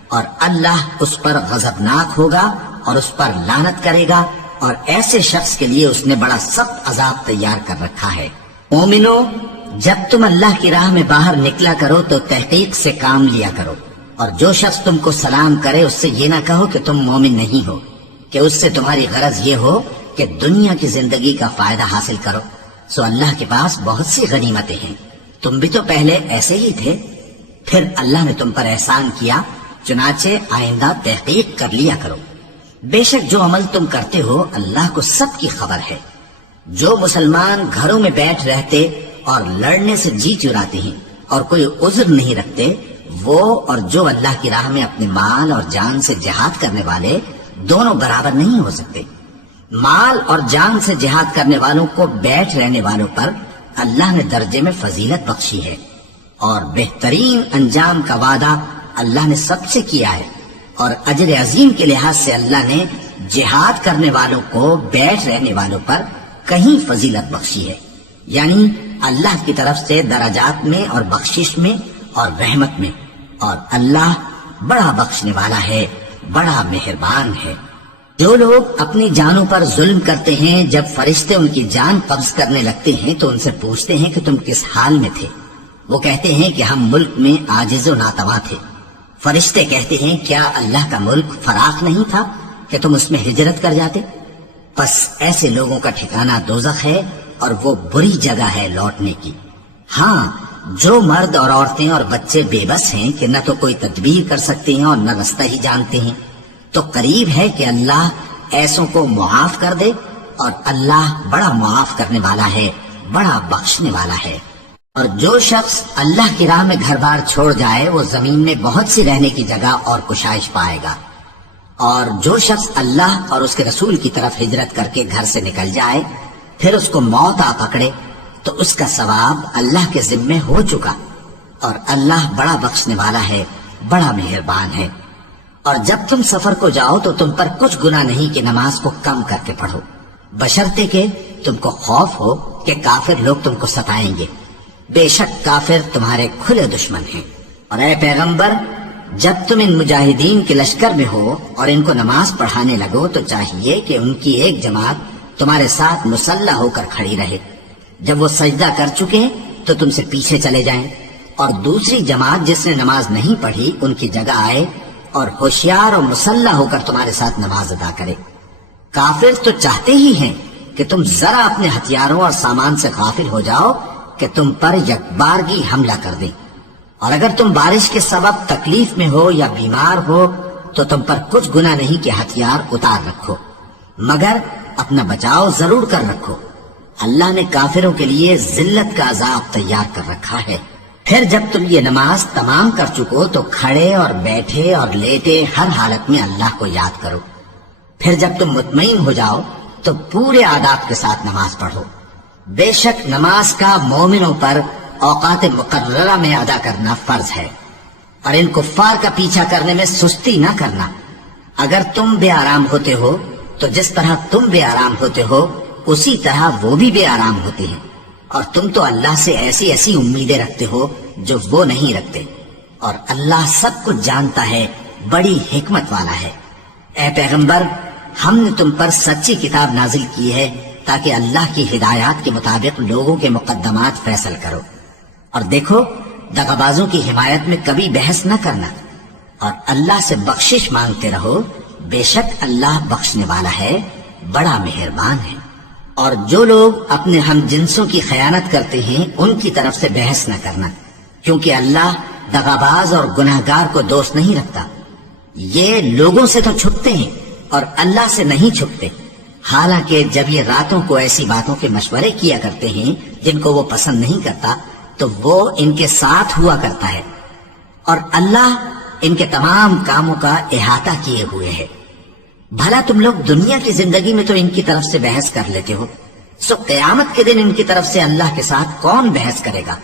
اور اللہ اس پر غضبناک ہوگا اور اس پر لعنت کرے گا، اور ایسے شخص کے لیے اس نے بڑا سخت عذاب تیار کر رکھا ہے۔ مومنو، جب تم اللہ کی راہ میں باہر نکلا کرو تو تحقیق سے کام لیا کرو، اور جو شخص تم کو سلام کرے اس سے یہ نہ کہو کہ تم مومن نہیں ہو، کہ اس سے تمہاری غرض یہ ہو کہ دنیا کی زندگی کا فائدہ حاصل کرو۔ سو اللہ کے پاس بہت سی غنیمتیں ہیں، تم بھی تو پہلے ایسے ہی تھے، پھر اللہ نے تم پر احسان کیا، چنانچہ آئندہ تحقیق کر لیا کرو۔ بے شک جو عمل تم کرتے ہو اللہ کو سب کی خبر ہے۔ جو مسلمان گھروں میں بیٹھ رہتے اور لڑنے سے جی چراتے ہیں اور کوئی عذر نہیں رکھتے، وہ اور جو اللہ کی راہ میں اپنے مال اور جان سے جہاد کرنے والے دونوں برابر نہیں ہو سکتے۔ مال اور جان سے جہاد کرنے والوں کو بیٹھ رہنے والوں پر اللہ نے درجے میں فضیلت بخشی ہے، اور بہترین انجام کا وعدہ اللہ نے سب سے کیا ہے، اور اجر عظیم کے لحاظ سے اللہ نے جہاد کرنے والوں کو بیٹھ رہنے والوں پر کہیں فضیلت بخشی ہے، یعنی اللہ کی طرف سے درجات میں اور بخشش میں اور رحمت میں، اور اللہ بڑا بخشنے والا ہے، بڑا مہربان ہے۔ جو لوگ اپنی جانوں پر ظلم کرتے ہیں، جب فرشتے ان کی جان قبض کرنے لگتے ہیں تو ان سے پوچھتے ہیں کہ تم کس حال میں تھے؟ وہ کہتے ہیں کہ ہم ملک میں عاجز و ناتواں تھے۔ فرشتے کہتے ہیں کیا اللہ کا ملک فراخ نہیں تھا کہ تم اس میں ہجرت کر جاتے؟ بس ایسے لوگوں کا ٹھکانہ دوزخ ہے اور وہ بری جگہ ہے لوٹنے کی۔ ہاں، جو مرد اور عورتیں اور بچے بے بس ہیں کہ نہ تو کوئی تدبیر کر سکتے ہیں اور نہ رستہ ہی جانتے ہیں، تو قریب ہے کہ اللہ ایسوں کو معاف کر دے، اور اللہ بڑا معاف کرنے والا ہے، بڑا بخشنے والا ہے۔ اور جو شخص اللہ کی راہ میں گھر بار چھوڑ جائے وہ زمین میں بہت سی رہنے کی جگہ اور کشائش پائے گا، اور جو شخص اللہ اور اس کے رسول کی طرف ہجرت کر کے گھر سے نکل جائے پھر اس کو موت آ پکڑے تو اس کا ثواب اللہ کے ذمے ہو چکا، اور اللہ بڑا بخشنے والا ہے، بڑا مہربان ہے۔ اور جب تم سفر کو جاؤ تو تم پر کچھ گناہ نہیں کہ نماز کو کم کر کے پڑھو، بشرطے کہ تم کو خوف ہو کہ کافر لوگ تم کو ستائیں گے، بے شک کافر تمہارے کھلے دشمن ہیں۔ اور اے پیغمبر، جب تم ان مجاہدین کے لشکر میں ہو اور ان کو نماز پڑھانے لگو تو چاہیے کہ ان کی ایک جماعت تمہارے ساتھ مسلح ہو کر کھڑی رہے، جب وہ سجدہ کر چکے تو تم سے پیچھے چلے جائیں، اور دوسری جماعت جس نے نماز نہیں پڑھی ان کی جگہ آئے اور ہوشیار اور مسلح ہو کر تمہارے ساتھ نماز ادا کرے۔ کافر تو چاہتے ہی ہیں کہ تم ذرا اپنے ہتھیاروں اور سامان سے غافل ہو جاؤ کہ تم پر یکبارگی حملہ کر دیں، اور اگر تم بارش کے سبب تکلیف میں ہو یا بیمار ہو تو تم پر کچھ گناہ نہیں کہ ہتھیار اتار رکھو، مگر اپنا بچاؤ ضرور کر رکھو۔ اللہ نے کافروں کے لیے ذلت کا عذاب تیار کر رکھا ہے۔ پھر جب تم یہ نماز تمام کر چکو تو کھڑے اور بیٹھے اور لیٹے ہر حالت میں اللہ کو یاد کرو۔ پھر جب تم مطمئن ہو جاؤ تو پورے آداب کے ساتھ نماز پڑھو۔ بے شک نماز کا مومنوں پر اوقات مقررہ میں ادا کرنا فرض ہے، اور ان کفار کا پیچھا کرنے میں سستی نہ کرنا۔ اگر تم بے آرام ہوتے ہو تو جس طرح تم بے آرام ہوتے ہو اسی طرح وہ بھی بے آرام ہوتے ہیں، اور تم تو اللہ سے ایسی ایسی امیدیں رکھتے ہو جو وہ نہیں رکھتے، اور اللہ سب کچھ جانتا ہے، بڑی حکمت والا ہے۔ اے پیغمبر، ہم نے تم پر سچی کتاب نازل کی ہے تاکہ اللہ کی ہدایات کے مطابق لوگوں کے مقدمات فیصل کرو، اور دیکھو دغابازوں کی حمایت میں کبھی بحث نہ کرنا، اور اللہ سے بخشش مانگتے رہو، بے شک اللہ بخشنے والا ہے، بڑا مہربان ہے۔ اور جو لوگ اپنے ہم جنسوں کی خیانت کرتے ہیں ان کی طرف سے بحث نہ کرنا، کیونکہ اللہ دغاباز اور گناہگار کو دوست نہیں رکھتا۔ یہ لوگوں سے تو چھپتے ہیں اور اللہ سے نہیں چھپتے، حالانکہ جب یہ راتوں کو ایسی باتوں کے مشورے کیا کرتے ہیں جن کو وہ پسند نہیں کرتا تو وہ ان کے ساتھ ہوا کرتا ہے، اور اللہ ان کے تمام کاموں کا احاطہ کیے ہوئے ہے۔ بھلا تم لوگ دنیا کی زندگی میں تو ان کی طرف سے بحث کر لیتے ہو، سو قیامت کے دن ان کی طرف سے اللہ کے ساتھ کون بحث کرے گا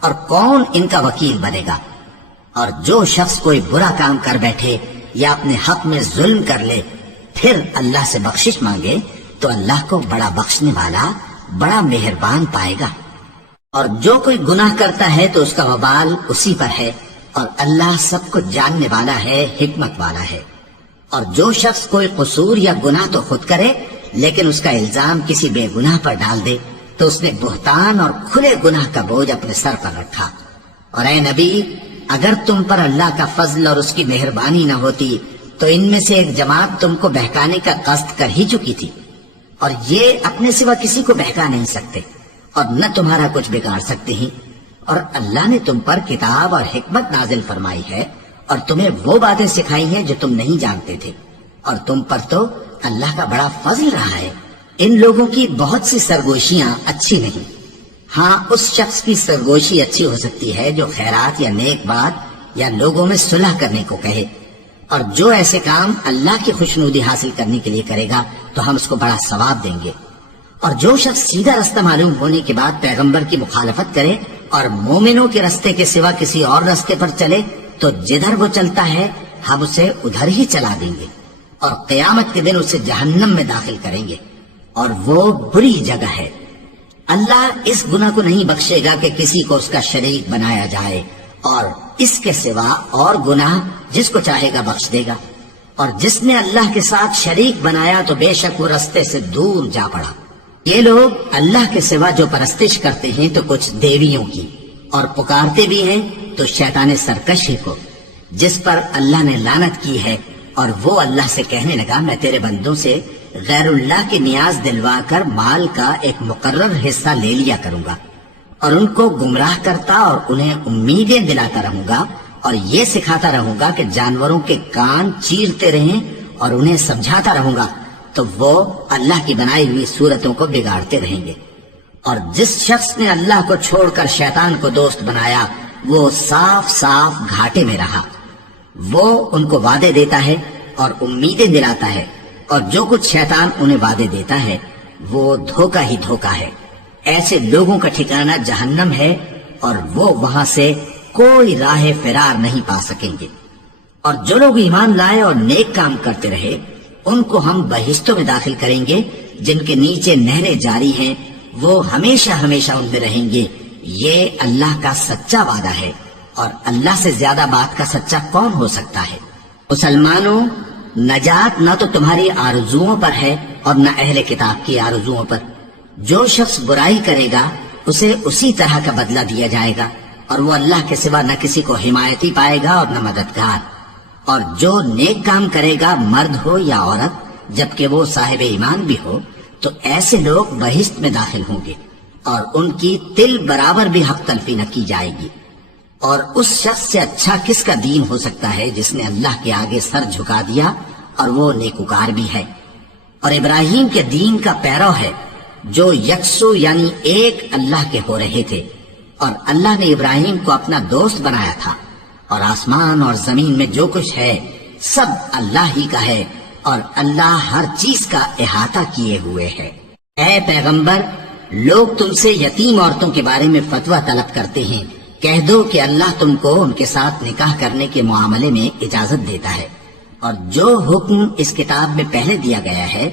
اور کون ان کا وکیل بنے گا؟ اور جو شخص کوئی برا کام کر بیٹھے یا اپنے حق میں ظلم کر لے پھر اللہ سے بخشش مانگے تو اللہ کو بڑا بخشنے والا، بڑا مہربان پائے گا۔ اور جو کوئی گناہ کرتا ہے تو اس کا وبال اسی پر ہے، اور اللہ سب کو جاننے والا ہے، حکمت والا ہے۔ اور جو شخص کوئی قصور یا گناہ تو خود کرے لیکن اس کا الزام کسی بے گناہ پر ڈال دے تو اس نے بہتان اور کھلے گناہ کا بوجھ اپنے سر پر رکھا۔ اور اے نبی، اگر تم پر اللہ کا فضل اور اس کی مہربانی نہ ہوتی تو ان میں سے ایک جماعت تم کو بہکانے کا قصد کر ہی چکی تھی، اور یہ اپنے سوا کسی کو بہکا نہیں سکتے اور نہ تمہارا کچھ بگاڑ سکتے ہیں۔ اور اللہ نے تم پر کتاب اور حکمت نازل فرمائی ہے اور تمہیں وہ باتیں سکھائی ہیں جو تم نہیں جانتے تھے، اور تم پر تو اللہ کا بڑا فضل رہا ہے۔ ان لوگوں کی بہت سی سرگوشیاں اچھی نہیں، ہاں اس شخص کی سرگوشی اچھی ہو سکتی ہے جو خیرات یا نیک بات یا لوگوں میں صلح کرنے کو کہے، اور جو ایسے کام اللہ کی خوشنودی حاصل کرنے کے لیے کرے گا تو ہم اس کو بڑا ثواب دیں گے۔ اور جو شخص سیدھا رستہ معلوم ہونے کے بعد پیغمبر کی مخالفت کرے اور مومنوں کے رستے کے سوا کسی اور رستے پر چلے تو جدھر وہ چلتا ہے ہم اسے ادھر ہی چلا دیں گے اور قیامت کے دن اسے جہنم میں داخل کریں گے، اور وہ بری جگہ ہے۔ اللہ اس گناہ کو نہیں بخشے گا کہ کسی کو اس کا شریک بنایا جائے، اور اس کے سوا اور گناہ جس کو چاہے گا بخش دے گا، اور جس نے اللہ کے ساتھ شریک بنایا تو بے شک وہ رستے سے دور جا پڑا۔ یہ لوگ اللہ کے سوا جو پرستش کرتے ہیں تو کچھ دیویوں کی، اور پکارتے بھی ہیں تو شیطان سرکش ہی کو، جس پر اللہ نے لعنت کی ہے، اور وہ اللہ سے کہنے لگا میں تیرے بندوں سے غیر اللہ کی نیاز دلوا کر مال کا ایک مقرر حصہ لے لیا کروں گا، اور ان کو گمراہ کرتا اور انہیں امیدیں دلاتا رہوں گا، اور یہ سکھاتا رہوں گا کہ جانوروں کے کان چیرتے رہیں، اور انہیں سمجھاتا رہوں گا تو وہ اللہ کی بنائی ہوئی صورتوں کو بگاڑتے رہیں گے۔ اور جس شخص نے اللہ کو چھوڑ کر شیطان کو دوست بنایا وہ صاف صاف گھاٹے میں رہا۔ وہ ان کو وعدے دیتا ہے اور امیدیں دلاتا ہے، اور جو کچھ شیطان انہیں وعدے دیتا ہے وہ دھوکہ ہی دھوکہ ہے۔ ایسے لوگوں کا ٹھکانہ جہنم ہے، اور وہ وہاں سے کوئی راہ فرار نہیں پا سکیں گے۔ اور جو لوگ ایمان لائے اور نیک کام کرتے رہے ان کو ہم بہشتوں میں داخل کریں گے جن کے نیچے نہریں جاری ہیں، وہ ہمیشہ ہمیشہ ان میں رہیں گے۔ یہ اللہ کا سچا وعدہ ہے، اور اللہ سے زیادہ بات کا سچا کون ہو سکتا ہے؟ مسلمانوں، نجات نہ تو تمہاری آرزوؤں پر ہے اور نہ اہل کتاب کی آرزوؤں پر۔ جو شخص برائی کرے گا اسے اسی طرح کا بدلہ دیا جائے گا، اور وہ اللہ کے سوا نہ کسی کو حمایتی پائے گا اور نہ مددگار۔ اور جو نیک کام کرے گا، مرد ہو یا عورت، جبکہ وہ صاحب ایمان بھی ہو، تو ایسے لوگ بہشت میں داخل ہوں گے، اور ان کی تل برابر بھی حق تلفی نہ کی جائے گی۔ اور اس شخص سے اچھا کس کا دین ہو سکتا ہے جس نے اللہ کے آگے سر جھکا دیا اور وہ نیکوکار بھی ہے، اور ابراہیم کے دین کا پیرو ہے، جو یکسو یعنی ایک اللہ کے ہو رہے تھے، اور اللہ نے ابراہیم کو اپنا دوست بنایا تھا۔ اور آسمان اور زمین میں جو کچھ ہے سب اللہ ہی کا ہے، اور اللہ ہر چیز کا احاطہ کیے ہوئے ہے۔ اے پیغمبر، لوگ تم سے یتیم عورتوں کے بارے میں فتویٰ طلب کرتے ہیں، کہہ دو کہ اللہ تم کو ان کے ساتھ نکاح کرنے کے معاملے میں اجازت دیتا ہے، اور جو حکم اس کتاب میں پہلے دیا گیا ہے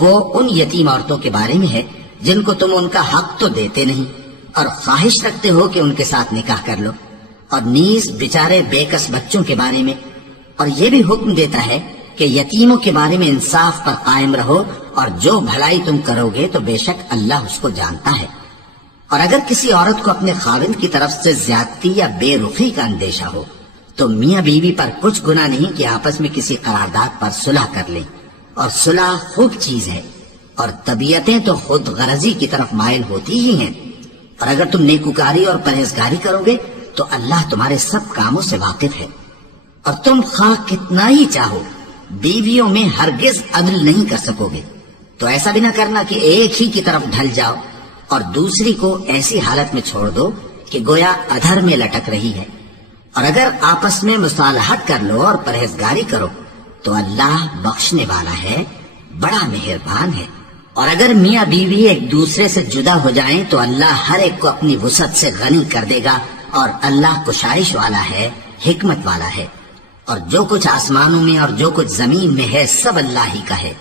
وہ ان یتیم عورتوں کے بارے میں ہے جن کو تم ان کا حق تو دیتے نہیں، اور خواہش رکھتے ہو کہ ان کے ساتھ نکاح کر لو، اور نیز بیچارے بے کس بچوں کے بارے میں، اور یہ بھی حکم دیتا ہے کہ یتیموں کے بارے میں انصاف پر قائم رہو، اور جو بھلائی تم کرو گے تو بے شک اللہ اس کو جانتا ہے۔ اور اگر کسی عورت کو اپنے خاوند کی طرف سے زیادتی یا بے رخی کا اندیشہ ہو تو میاں بیوی پر کچھ گناہ نہیں کہ آپس میں کسی قرارداد پر صلح کر لیں، اور صلح خوب چیز ہے، اور طبیعتیں تو خود غرضی کی طرف مائل ہوتی ہی ہیں۔ اور اگر تم نیکوکاری اور پرہیزگاری کرو گے تو اللہ تمہارے سب کاموں سے واقف ہے۔ اور تم خواہ کتنا ہی چاہو بیویوں میں ہرگز عدل نہیں کر سکو گے، تو ایسا بھی نہ کرنا کہ ایک ہی کی طرف ڈھل جاؤ اور دوسری کو ایسی حالت میں چھوڑ دو کہ گویا ادھر میں لٹک رہی ہے۔ اور اگر آپس میں مصالحت کر لو اور پرہیزگاری کرو تو اللہ بخشنے والا ہے، بڑا مہربان ہے۔ اور اگر میاں بیوی ایک دوسرے سے جدا ہو جائیں تو اللہ ہر ایک کو اپنی وسعت سے غنی کر دے گا، اور اللہ کشائش والا ہے، حکمت والا ہے۔ اور جو کچھ آسمانوں میں اور جو کچھ زمین میں ہے سب اللہ ہی کا ہے۔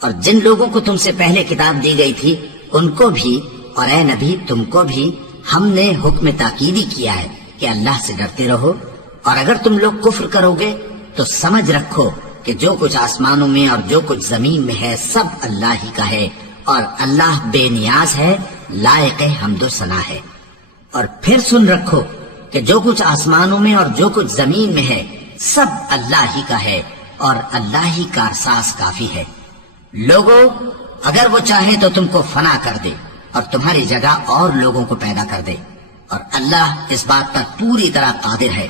اور جن لوگوں کو تم سے پہلے کتاب دی گئی تھی ان کو بھی، اور اے نبی تم کو بھی، ہم نے حکم تاکیدی کیا ہے کہ اللہ سے ڈرتے رہو، اور اگر تم لوگ کفر کرو گے تو سمجھ رکھو کہ جو کچھ آسمانوں میں اور جو کچھ زمین میں ہے سب اللہ ہی کا ہے، اور اللہ بے نیاز ہے، لائق حمد و ثنا ہے۔ اور پھر سن رکھو کہ جو کچھ آسمانوں میں اور جو کچھ زمین میں ہے سب اللہ ہی کا ہے، اور اللہ ہی کارساز کافی ہے۔ لوگوں، اگر وہ چاہے تو تم کو فنا کر دے اور تمہاری جگہ اور لوگوں کو پیدا کر دے، اور اللہ اس بات پر پوری طرح قادر ہے۔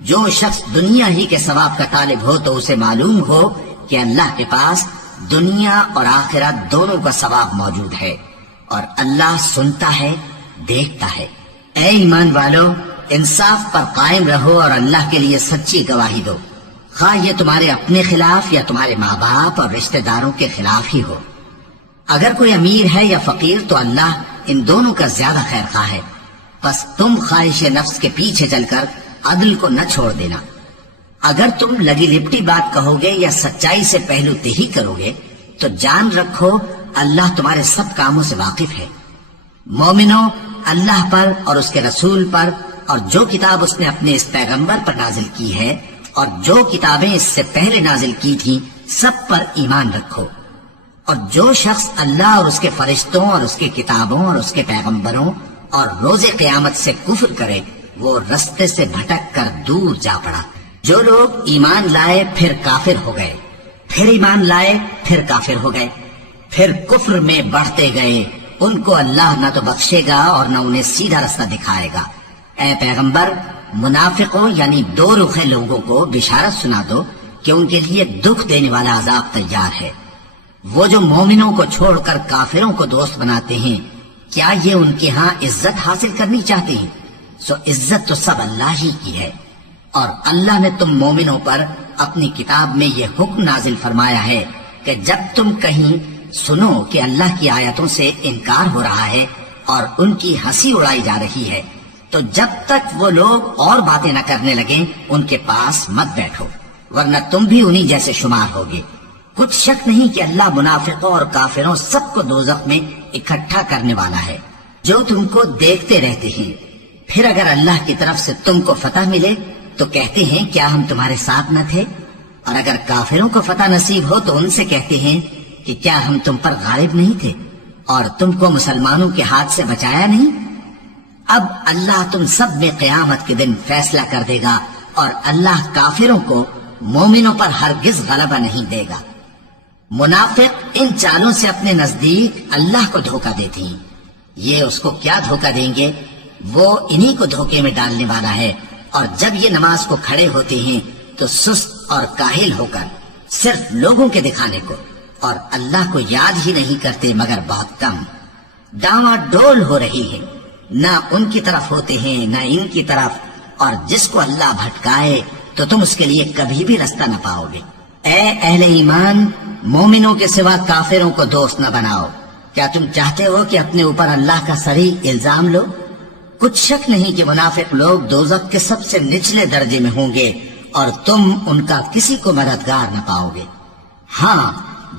جو شخص دنیا ہی کے ثواب کا طالب ہو تو اسے معلوم ہو کہ اللہ کے پاس دنیا اور آخرت دونوں کا ثواب موجود ہے، اور اللہ سنتا ہے، دیکھتا ہے۔ اے ایمان والو، انصاف پر قائم رہو اور اللہ کے لیے سچی گواہی دو، خواہ یہ تمہارے اپنے خلاف یا تمہارے ماں باپ اور رشتہ داروں کے خلاف ہی ہو۔ اگر کوئی امیر ہے یا فقیر تو اللہ ان دونوں کا زیادہ خیر خواہ ہے، بس تم خواہش نفس کے پیچھے چل کر عدل کو نہ چھوڑ دینا۔ اگر تم لگی لپٹی بات کہو گے یا سچائی سے پہلو تہی کرو گے تو جان رکھو اللہ تمہارے سب کاموں سے واقف ہے۔ مومنوں، اللہ پر اور اس کے رسول پر اور جو کتاب اس نے اپنے اس پیغمبر پر نازل کی ہے اور جو کتابیں اس سے پہلے نازل کی تھیں سب پر ایمان رکھو۔ اور جو شخص اللہ اور اس کے فرشتوں اور اس کے کتابوں اور اس کے پیغمبروں اور روز قیامت سے کفر کرے وہ رستے سے بھٹک کر دور جا پڑا۔ جو لوگ ایمان لائے پھر کافر ہو گئے، پھر ایمان لائے پھر کافر ہو گئے، پھر کفر میں بڑھتے گئے، ان کو اللہ نہ تو بخشے گا اور نہ انہیں سیدھا رستہ دکھائے گا۔ اے پیغمبر، منافقوں یعنی دو رخے لوگوں کو بشارت سنا دو کہ ان کے لیے دکھ دینے والا عذاب تیار ہے۔ وہ جو مومنوں کو چھوڑ کر کافروں کو دوست بناتے ہیں، کیا یہ ان کے ہاں عزت حاصل کرنی چاہتے ہیں؟ سو عزت تو سب اللہ ہی کی ہے۔ اور اللہ نے تم مومنوں پر اپنی کتاب میں یہ حکم نازل فرمایا ہے کہ جب تم کہیں سنو کہ اللہ کی آیتوں سے انکار ہو رہا ہے اور ان کی ہنسی اڑائی جا رہی ہے تو جب تک وہ لوگ اور باتیں نہ کرنے لگیں ان کے پاس مت بیٹھو، ورنہ تم بھی انہی جیسے شمار ہوگے۔ کچھ شک نہیں کہ اللہ منافقوں اور کافروں سب کو دوزخ میں اکٹھا کرنے والا ہے جو تم کو دیکھتے رہتے ہیں۔ پھر اگر اللہ کی طرف سے تم کو فتح ملے تو کہتے ہیں کیا ہم تمہارے ساتھ نہ تھے؟ اور اگر کافروں کو فتح نصیب ہو تو ان سے کہتے ہیں کہ کیا ہم تم پر غالب نہیں تھے اور تم کو مسلمانوں کے ہاتھ سے بچایا نہیں؟ اب اللہ تم سب میں قیامت کے دن فیصلہ کر دے گا اور اللہ کافروں کو مومنوں پر ہرگز غلبہ نہیں دے گا۔ منافق ان چالوں سے اپنے نزدیک اللہ کو دھوکہ دیتے ہیں۔ یہ اس کو کیا دھوکہ دیں گے؟ وہ انہی کو دھوکے میں ڈالنے والا ہے۔ اور جب یہ نماز کو کھڑے ہوتے ہیں تو سست اور کاہل ہو کر صرف لوگوں کے دکھانے کو اور اللہ کو یاد ہی نہیں کرتے مگر بہت کم۔ ڈاواں ڈول ہو رہی ہے، نہ ان کی طرف ہوتے ہیں نہ ان کی طرف، اور جس کو اللہ بھٹکائے تو تم اس کے لیے کبھی بھی رستہ نہ پاؤ گے۔ اے اہل ایمان، مومنوں کے سوا کافروں کو دوست نہ بناؤ۔ کیا تم چاہتے ہو کہ اپنے اوپر اللہ کا صریح الزام لو؟ کچھ شک نہیں کہ منافق لوگ دوزخ کے سب سے نچلے درجے میں ہوں گے اور تم ان کا کسی کو مددگار نہ پاؤ گے۔ ہاں،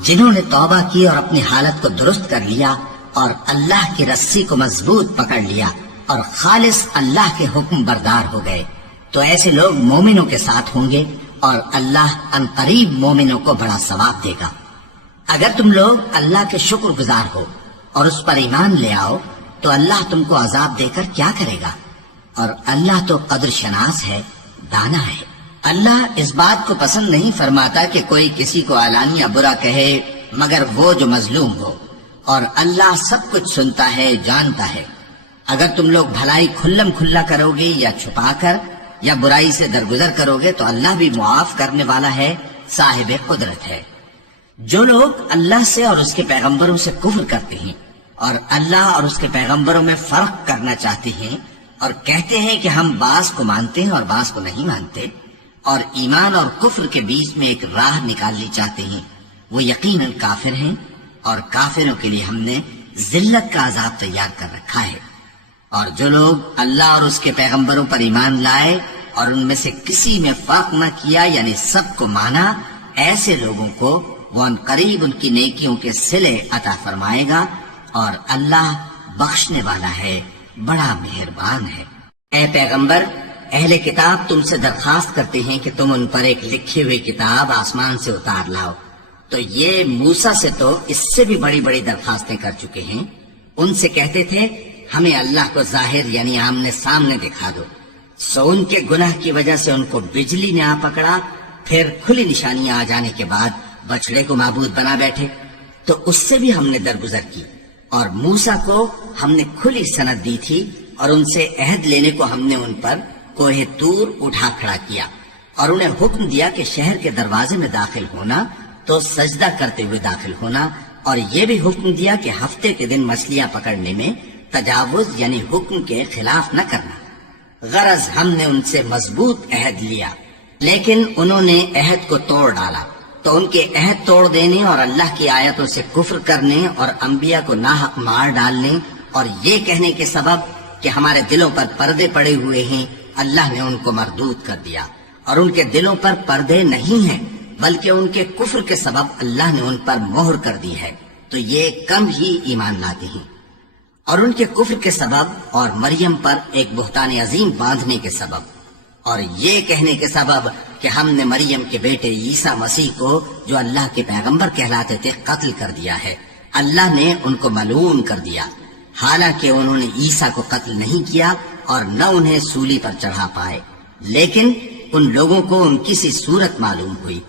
جنہوں نے توبہ کی اور اپنی حالت کو درست کر لیا اور اللہ کی رسی کو مضبوط پکڑ لیا اور خالص اللہ کے حکم بردار ہو گئے تو ایسے لوگ مومنوں کے ساتھ ہوں گے اور اللہ ان قریب مومنوں کو بڑا ثواب دے گا۔ اگر تم لوگ اللہ کے شکر گزار ہو اور اس پر ایمان لے آؤ تو اللہ تم کو عذاب دے کر کیا کرے گا؟ اور اللہ تو قدر شناس ہے، دانا ہے۔ اللہ اس بات کو پسند نہیں فرماتا کہ کوئی کسی کو اعلانیہ برا کہے مگر وہ جو مظلوم ہو، اور اللہ سب کچھ سنتا ہے، جانتا ہے۔ اگر تم لوگ بھلائی کھلم کھلا کرو گے یا چھپا کر یا برائی سے درگزر کرو گے تو اللہ بھی معاف کرنے والا ہے، صاحب قدرت ہے۔ جو لوگ اللہ سے اور اس کے پیغمبروں سے کفر کرتے ہیں اور اللہ اور اس کے پیغمبروں میں فرق کرنا چاہتے ہیں اور کہتے ہیں کہ ہم بعض کو مانتے ہیں اور بعض کو نہیں مانتے، اور ایمان اور کفر کے بیچ میں ایک راہ نکالنی چاہتے ہیں، وہ یقیناً کافر ہیں، اور کافروں کے لیے ہم نے ذلت کا عذاب تیار کر رکھا ہے۔ اور جو لوگ اللہ اور اس کے پیغمبروں پر ایمان لائے اور ان میں سے کسی میں فرق نہ کیا یعنی سب کو مانا، ایسے لوگوں کو وہ ان قریب ان کی نیکیوں کے صلے عطا فرمائے گا، اور اللہ بخشنے والا ہے، بڑا مہربان ہے۔ اے پیغمبر، اہل کتاب تم سے درخواست کرتے ہیں کہ تم ان پر ایک لکھی ہوئی کتاب آسمان سے اتار لاؤ، تو یہ موسیٰ سے تو اس سے بھی بڑی بڑی درخواستیں کر چکے ہیں۔ ان سے کہتے تھے ہمیں اللہ کو ظاہر یعنی آمنے سامنے دکھا دو، سو ان کے گناہ کی وجہ سے ان کو بجلی نے آ پکڑا، پھر کھلی نشانیاں آ جانے کے بعد بچڑے کو معبود بنا بیٹھے، تو اس سے بھی ہم نے درگزر کی۔ اور موسیٰ کو ہم نے کھلی سند دی تھی اور ان سے عہد لینے کو ہم نے ان پر کوہ طور اٹھا کھڑا کیا، اور انہیں حکم دیا کہ شہر کے دروازے میں داخل ہونا تو سجدہ کرتے ہوئے داخل ہونا، اور یہ بھی حکم دیا کہ ہفتے کے دن مچھلیاں پکڑنے میں تجاوز یعنی حکم کے خلاف نہ کرنا۔ غرض ہم نے ان سے مضبوط عہد لیا، لیکن انہوں نے عہد کو توڑ ڈالا، تو ان کے عہد توڑ دینے اور اللہ کی آیتوں سے کفر کرنے اور انبیاء کو ناحق مار ڈالنے اور یہ کہنے کے سبب کہ ہمارے دلوں پر پردے پڑے ہوئے ہیں، اللہ نے ان کو مردود کر دیا، اور ان کے دلوں پر پردے نہیں ہیں، بلکہ ان کے کفر کے سبب اللہ نے ان پر مہر کر دی ہے، تو یہ کم ہی ایمان لاتے ہیں۔ اور ان کے کفر کے سبب اور مریم پر ایک بہتان عظیم باندھنے کے سبب اور یہ کہنے کے سبب کہ ہم نے مریم کے بیٹے عیسیٰ مسیح کو جو اللہ کے پیغمبر کہلاتے تھے قتل کر دیا ہے، اللہ نے ان کو ملعون کر دیا، حالانکہ انہوں نے عیسیٰ کو قتل نہیں کیا اور نہ انہیں سولی پر چڑھا پائے، لیکن ان لوگوں کو ان کی سی صورت معلوم ہوئی،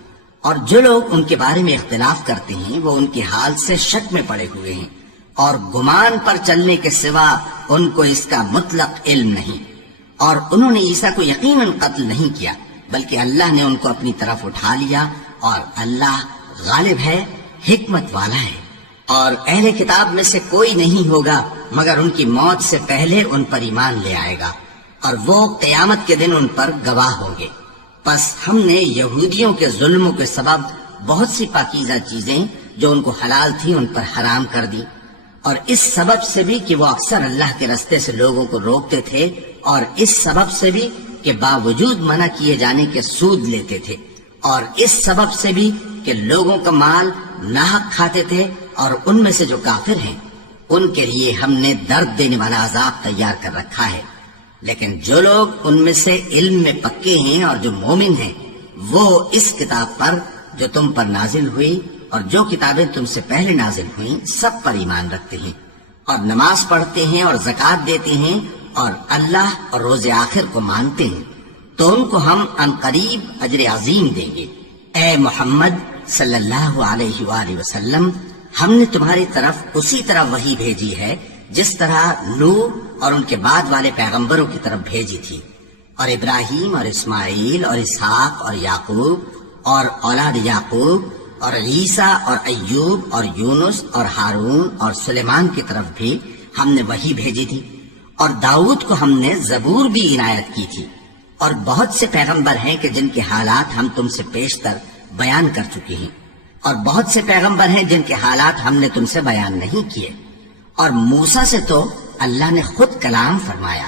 اور جو لوگ ان کے بارے میں اختلاف کرتے ہیں وہ ان کے حال سے شک میں پڑے ہوئے ہیں، اور گمان پر چلنے کے سوا ان کو اس کا مطلق علم نہیں، اور انہوں نے عیسیٰ کو یقیناً قتل نہیں کیا، بلکہ اللہ نے ان کو اپنی طرف اٹھا لیا، اور اللہ غالب ہے، حکمت والا ہے۔ اور اہل کتاب میں سے کوئی نہیں ہوگا مگر ان کی موت سے پہلے ان پر ایمان لے آئے گا، اور وہ قیامت کے دن ان پر گواہ ہوں گے۔ پس ہم نے یہودیوں کے ظلموں کے سبب بہت سی پاکیزہ چیزیں جو ان کو حلال تھی ان پر حرام کر دی، اور اس سبب سے بھی کہ وہ اکثر اللہ کے رستے سے لوگوں کو روکتے تھے، اور اس سبب سے بھی کہ باوجود منع کیے جانے کے سود لیتے تھے، اور اس سبب سے بھی کہ لوگوں کا مال ناحق کھاتے تھے، اور ان میں سے جو کافر ہیں ان کے لیے ہم نے درد دینے والا عذاب تیار کر رکھا ہے۔ لیکن جو لوگ ان میں سے علم میں پکے ہیں اور جو مومن ہیں وہ اس کتاب پر جو تم پر نازل ہوئی اور جو کتابیں تم سے پہلے نازل ہوئیں سب پر ایمان رکھتے ہیں، اور نماز پڑھتے ہیں اور زکوٰۃ دیتے ہیں، اور اللہ اور روز آخر کو مانتے ہیں، تو ان کو ہم عنقریب اجر عظیم دیں گے۔ اے محمد صلی اللہ علیہ وآلہ وسلم، ہم نے تمہاری طرف اسی طرح وحی بھیجی ہے جس طرح نوح اور ان کے بعد والے پیغمبروں کی طرف بھیجی تھی، اور ابراہیم اور اسماعیل اور اسحاق اور یعقوب اور اولاد یعقوب اور عیسیٰ اور ایوب اور یونس اور ہارون اور سلیمان کی طرف بھی ہم نے وحی بھیجی تھی، اور داؤد کو ہم نے زبور بھی عنایت کی تھی، اور بہت سے پیغمبر ہیں کہ جن کے حالات ہم تم سے پیشتر بیان کر چکے ہیں، اور بہت سے پیغمبر ہیں جن کے حالات ہم نے تم سے بیان نہیں کیے، اور موسیٰ سے تو اللہ نے خود کلام فرمایا۔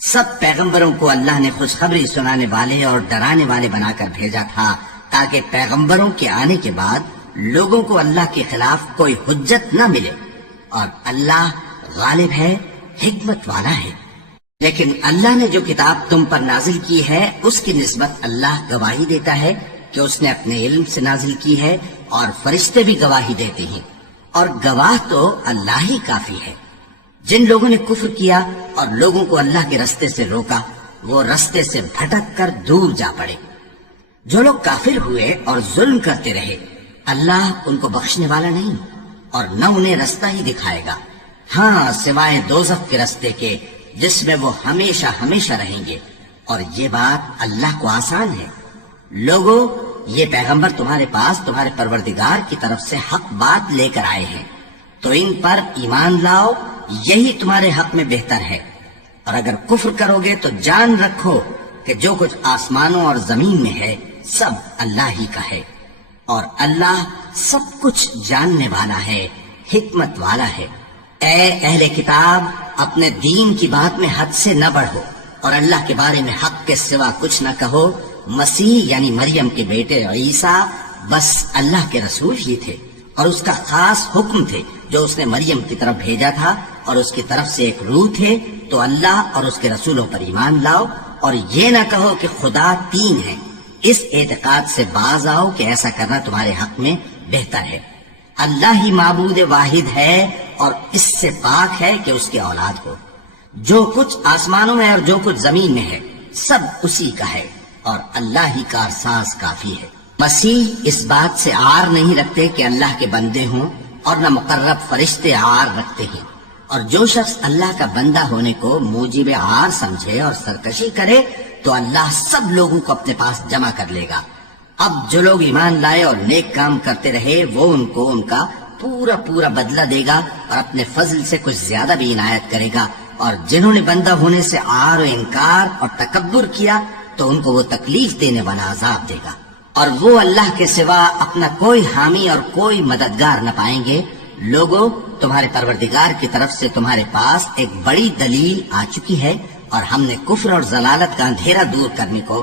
سب پیغمبروں کو اللہ نے خوشخبری سنانے والے اور ڈرانے والے بنا کر بھیجا تھا، تاکہ پیغمبروں کے آنے کے بعد لوگوں کو اللہ کے خلاف کوئی حجت نہ ملے، اور اللہ غالب ہے، حکمت والا ہے۔ لیکن اللہ نے جو کتاب تم پر نازل کی ہے اس کی نسبت اللہ گواہی دیتا ہے کہ اس نے اپنے علم سے نازل کی ہے، اور فرشتے بھی گواہی دیتے ہیں، اور گواہ تو اللہ ہی کافی ہے۔ جن لوگوں نے کفر کیا اور لوگوں کو اللہ کے رستے سے روکا وہ رستے سے بھٹک کر دور جا پڑے۔ جو لوگ کافر ہوئے اور ظلم کرتے رہے اللہ ان کو بخشنے والا نہیں، اور نہ انہیں رستہ ہی دکھائے گا، ہاں سوائے دوزخ کے رستے کے جس میں وہ ہمیشہ ہمیشہ رہیں گے، اور یہ بات اللہ کو آسان ہے۔ لوگوں، یہ پیغمبر تمہارے پاس تمہارے پروردگار کی طرف سے حق بات لے کر آئے ہیں، تو ان پر ایمان لاؤ، یہی تمہارے حق میں بہتر ہے، اور اگر کفر کرو گے تو جان رکھو کہ جو کچھ آسمانوں اور زمین میں ہے سب اللہ ہی کا ہے، اور اللہ سب کچھ جاننے والا ہے، حکمت والا ہے۔ اے اہل کتاب، اپنے دین کی بات میں حد سے نہ بڑھو، اور اللہ کے بارے میں حق کے سوا کچھ نہ کہو۔ مسیح یعنی مریم کے بیٹے عیسیٰ بس اللہ کے رسول ہی تھے، اور اس کا خاص حکم تھے جو اس نے مریم کی طرف بھیجا تھا، اور اس کی طرف سے ایک روح تھے، تو اللہ اور اس کے رسولوں پر ایمان لاؤ، اور یہ نہ کہو کہ خدا تین ہے۔ اس اعتقاد سے باز آؤ کہ ایسا کرنا تمہارے حق میں بہتر ہے۔ اللہ ہی معبود واحد ہے، اور اس سے پاک ہے کہ اس کے اولاد ہو۔ جو کچھ آسمانوں میں اور جو کچھ زمین میں ہے سب اسی کا ہے، اور اللہ ہی کارساز کافی ہے۔ مسیح اس بات سے عار نہیں رکھتے کہ اللہ کے بندے ہوں، اور نہ مقرب فرشتے عار رکھتے ہیں، اور جو شخص اللہ کا بندہ ہونے کو موجب عار سمجھے اور سرکشی کرے تو اللہ سب لوگوں کو اپنے پاس جمع کر لے گا۔ اب جو لوگ ایمان لائے اور نیک کام کرتے رہے وہ ان کو ان کا پورا پورا بدلہ دے گا، اور اپنے فضل سے کچھ زیادہ بھی عنایت کرے گا، اور جنہوں نے بندہ ہونے سے عار و انکار اور تکبر کیا تو ان کو وہ تکلیف دینے والا عذاب دے گا، اور وہ اللہ کے سوا اپنا کوئی حامی اور کوئی مددگار نہ پائیں گے۔ لوگوں، تمہارے پروردگار کی طرف سے تمہارے پاس ایک بڑی دلیل آ چکی ہے، اور ہم نے کفر اور ضلالت کا اندھیرا دور کرنے کو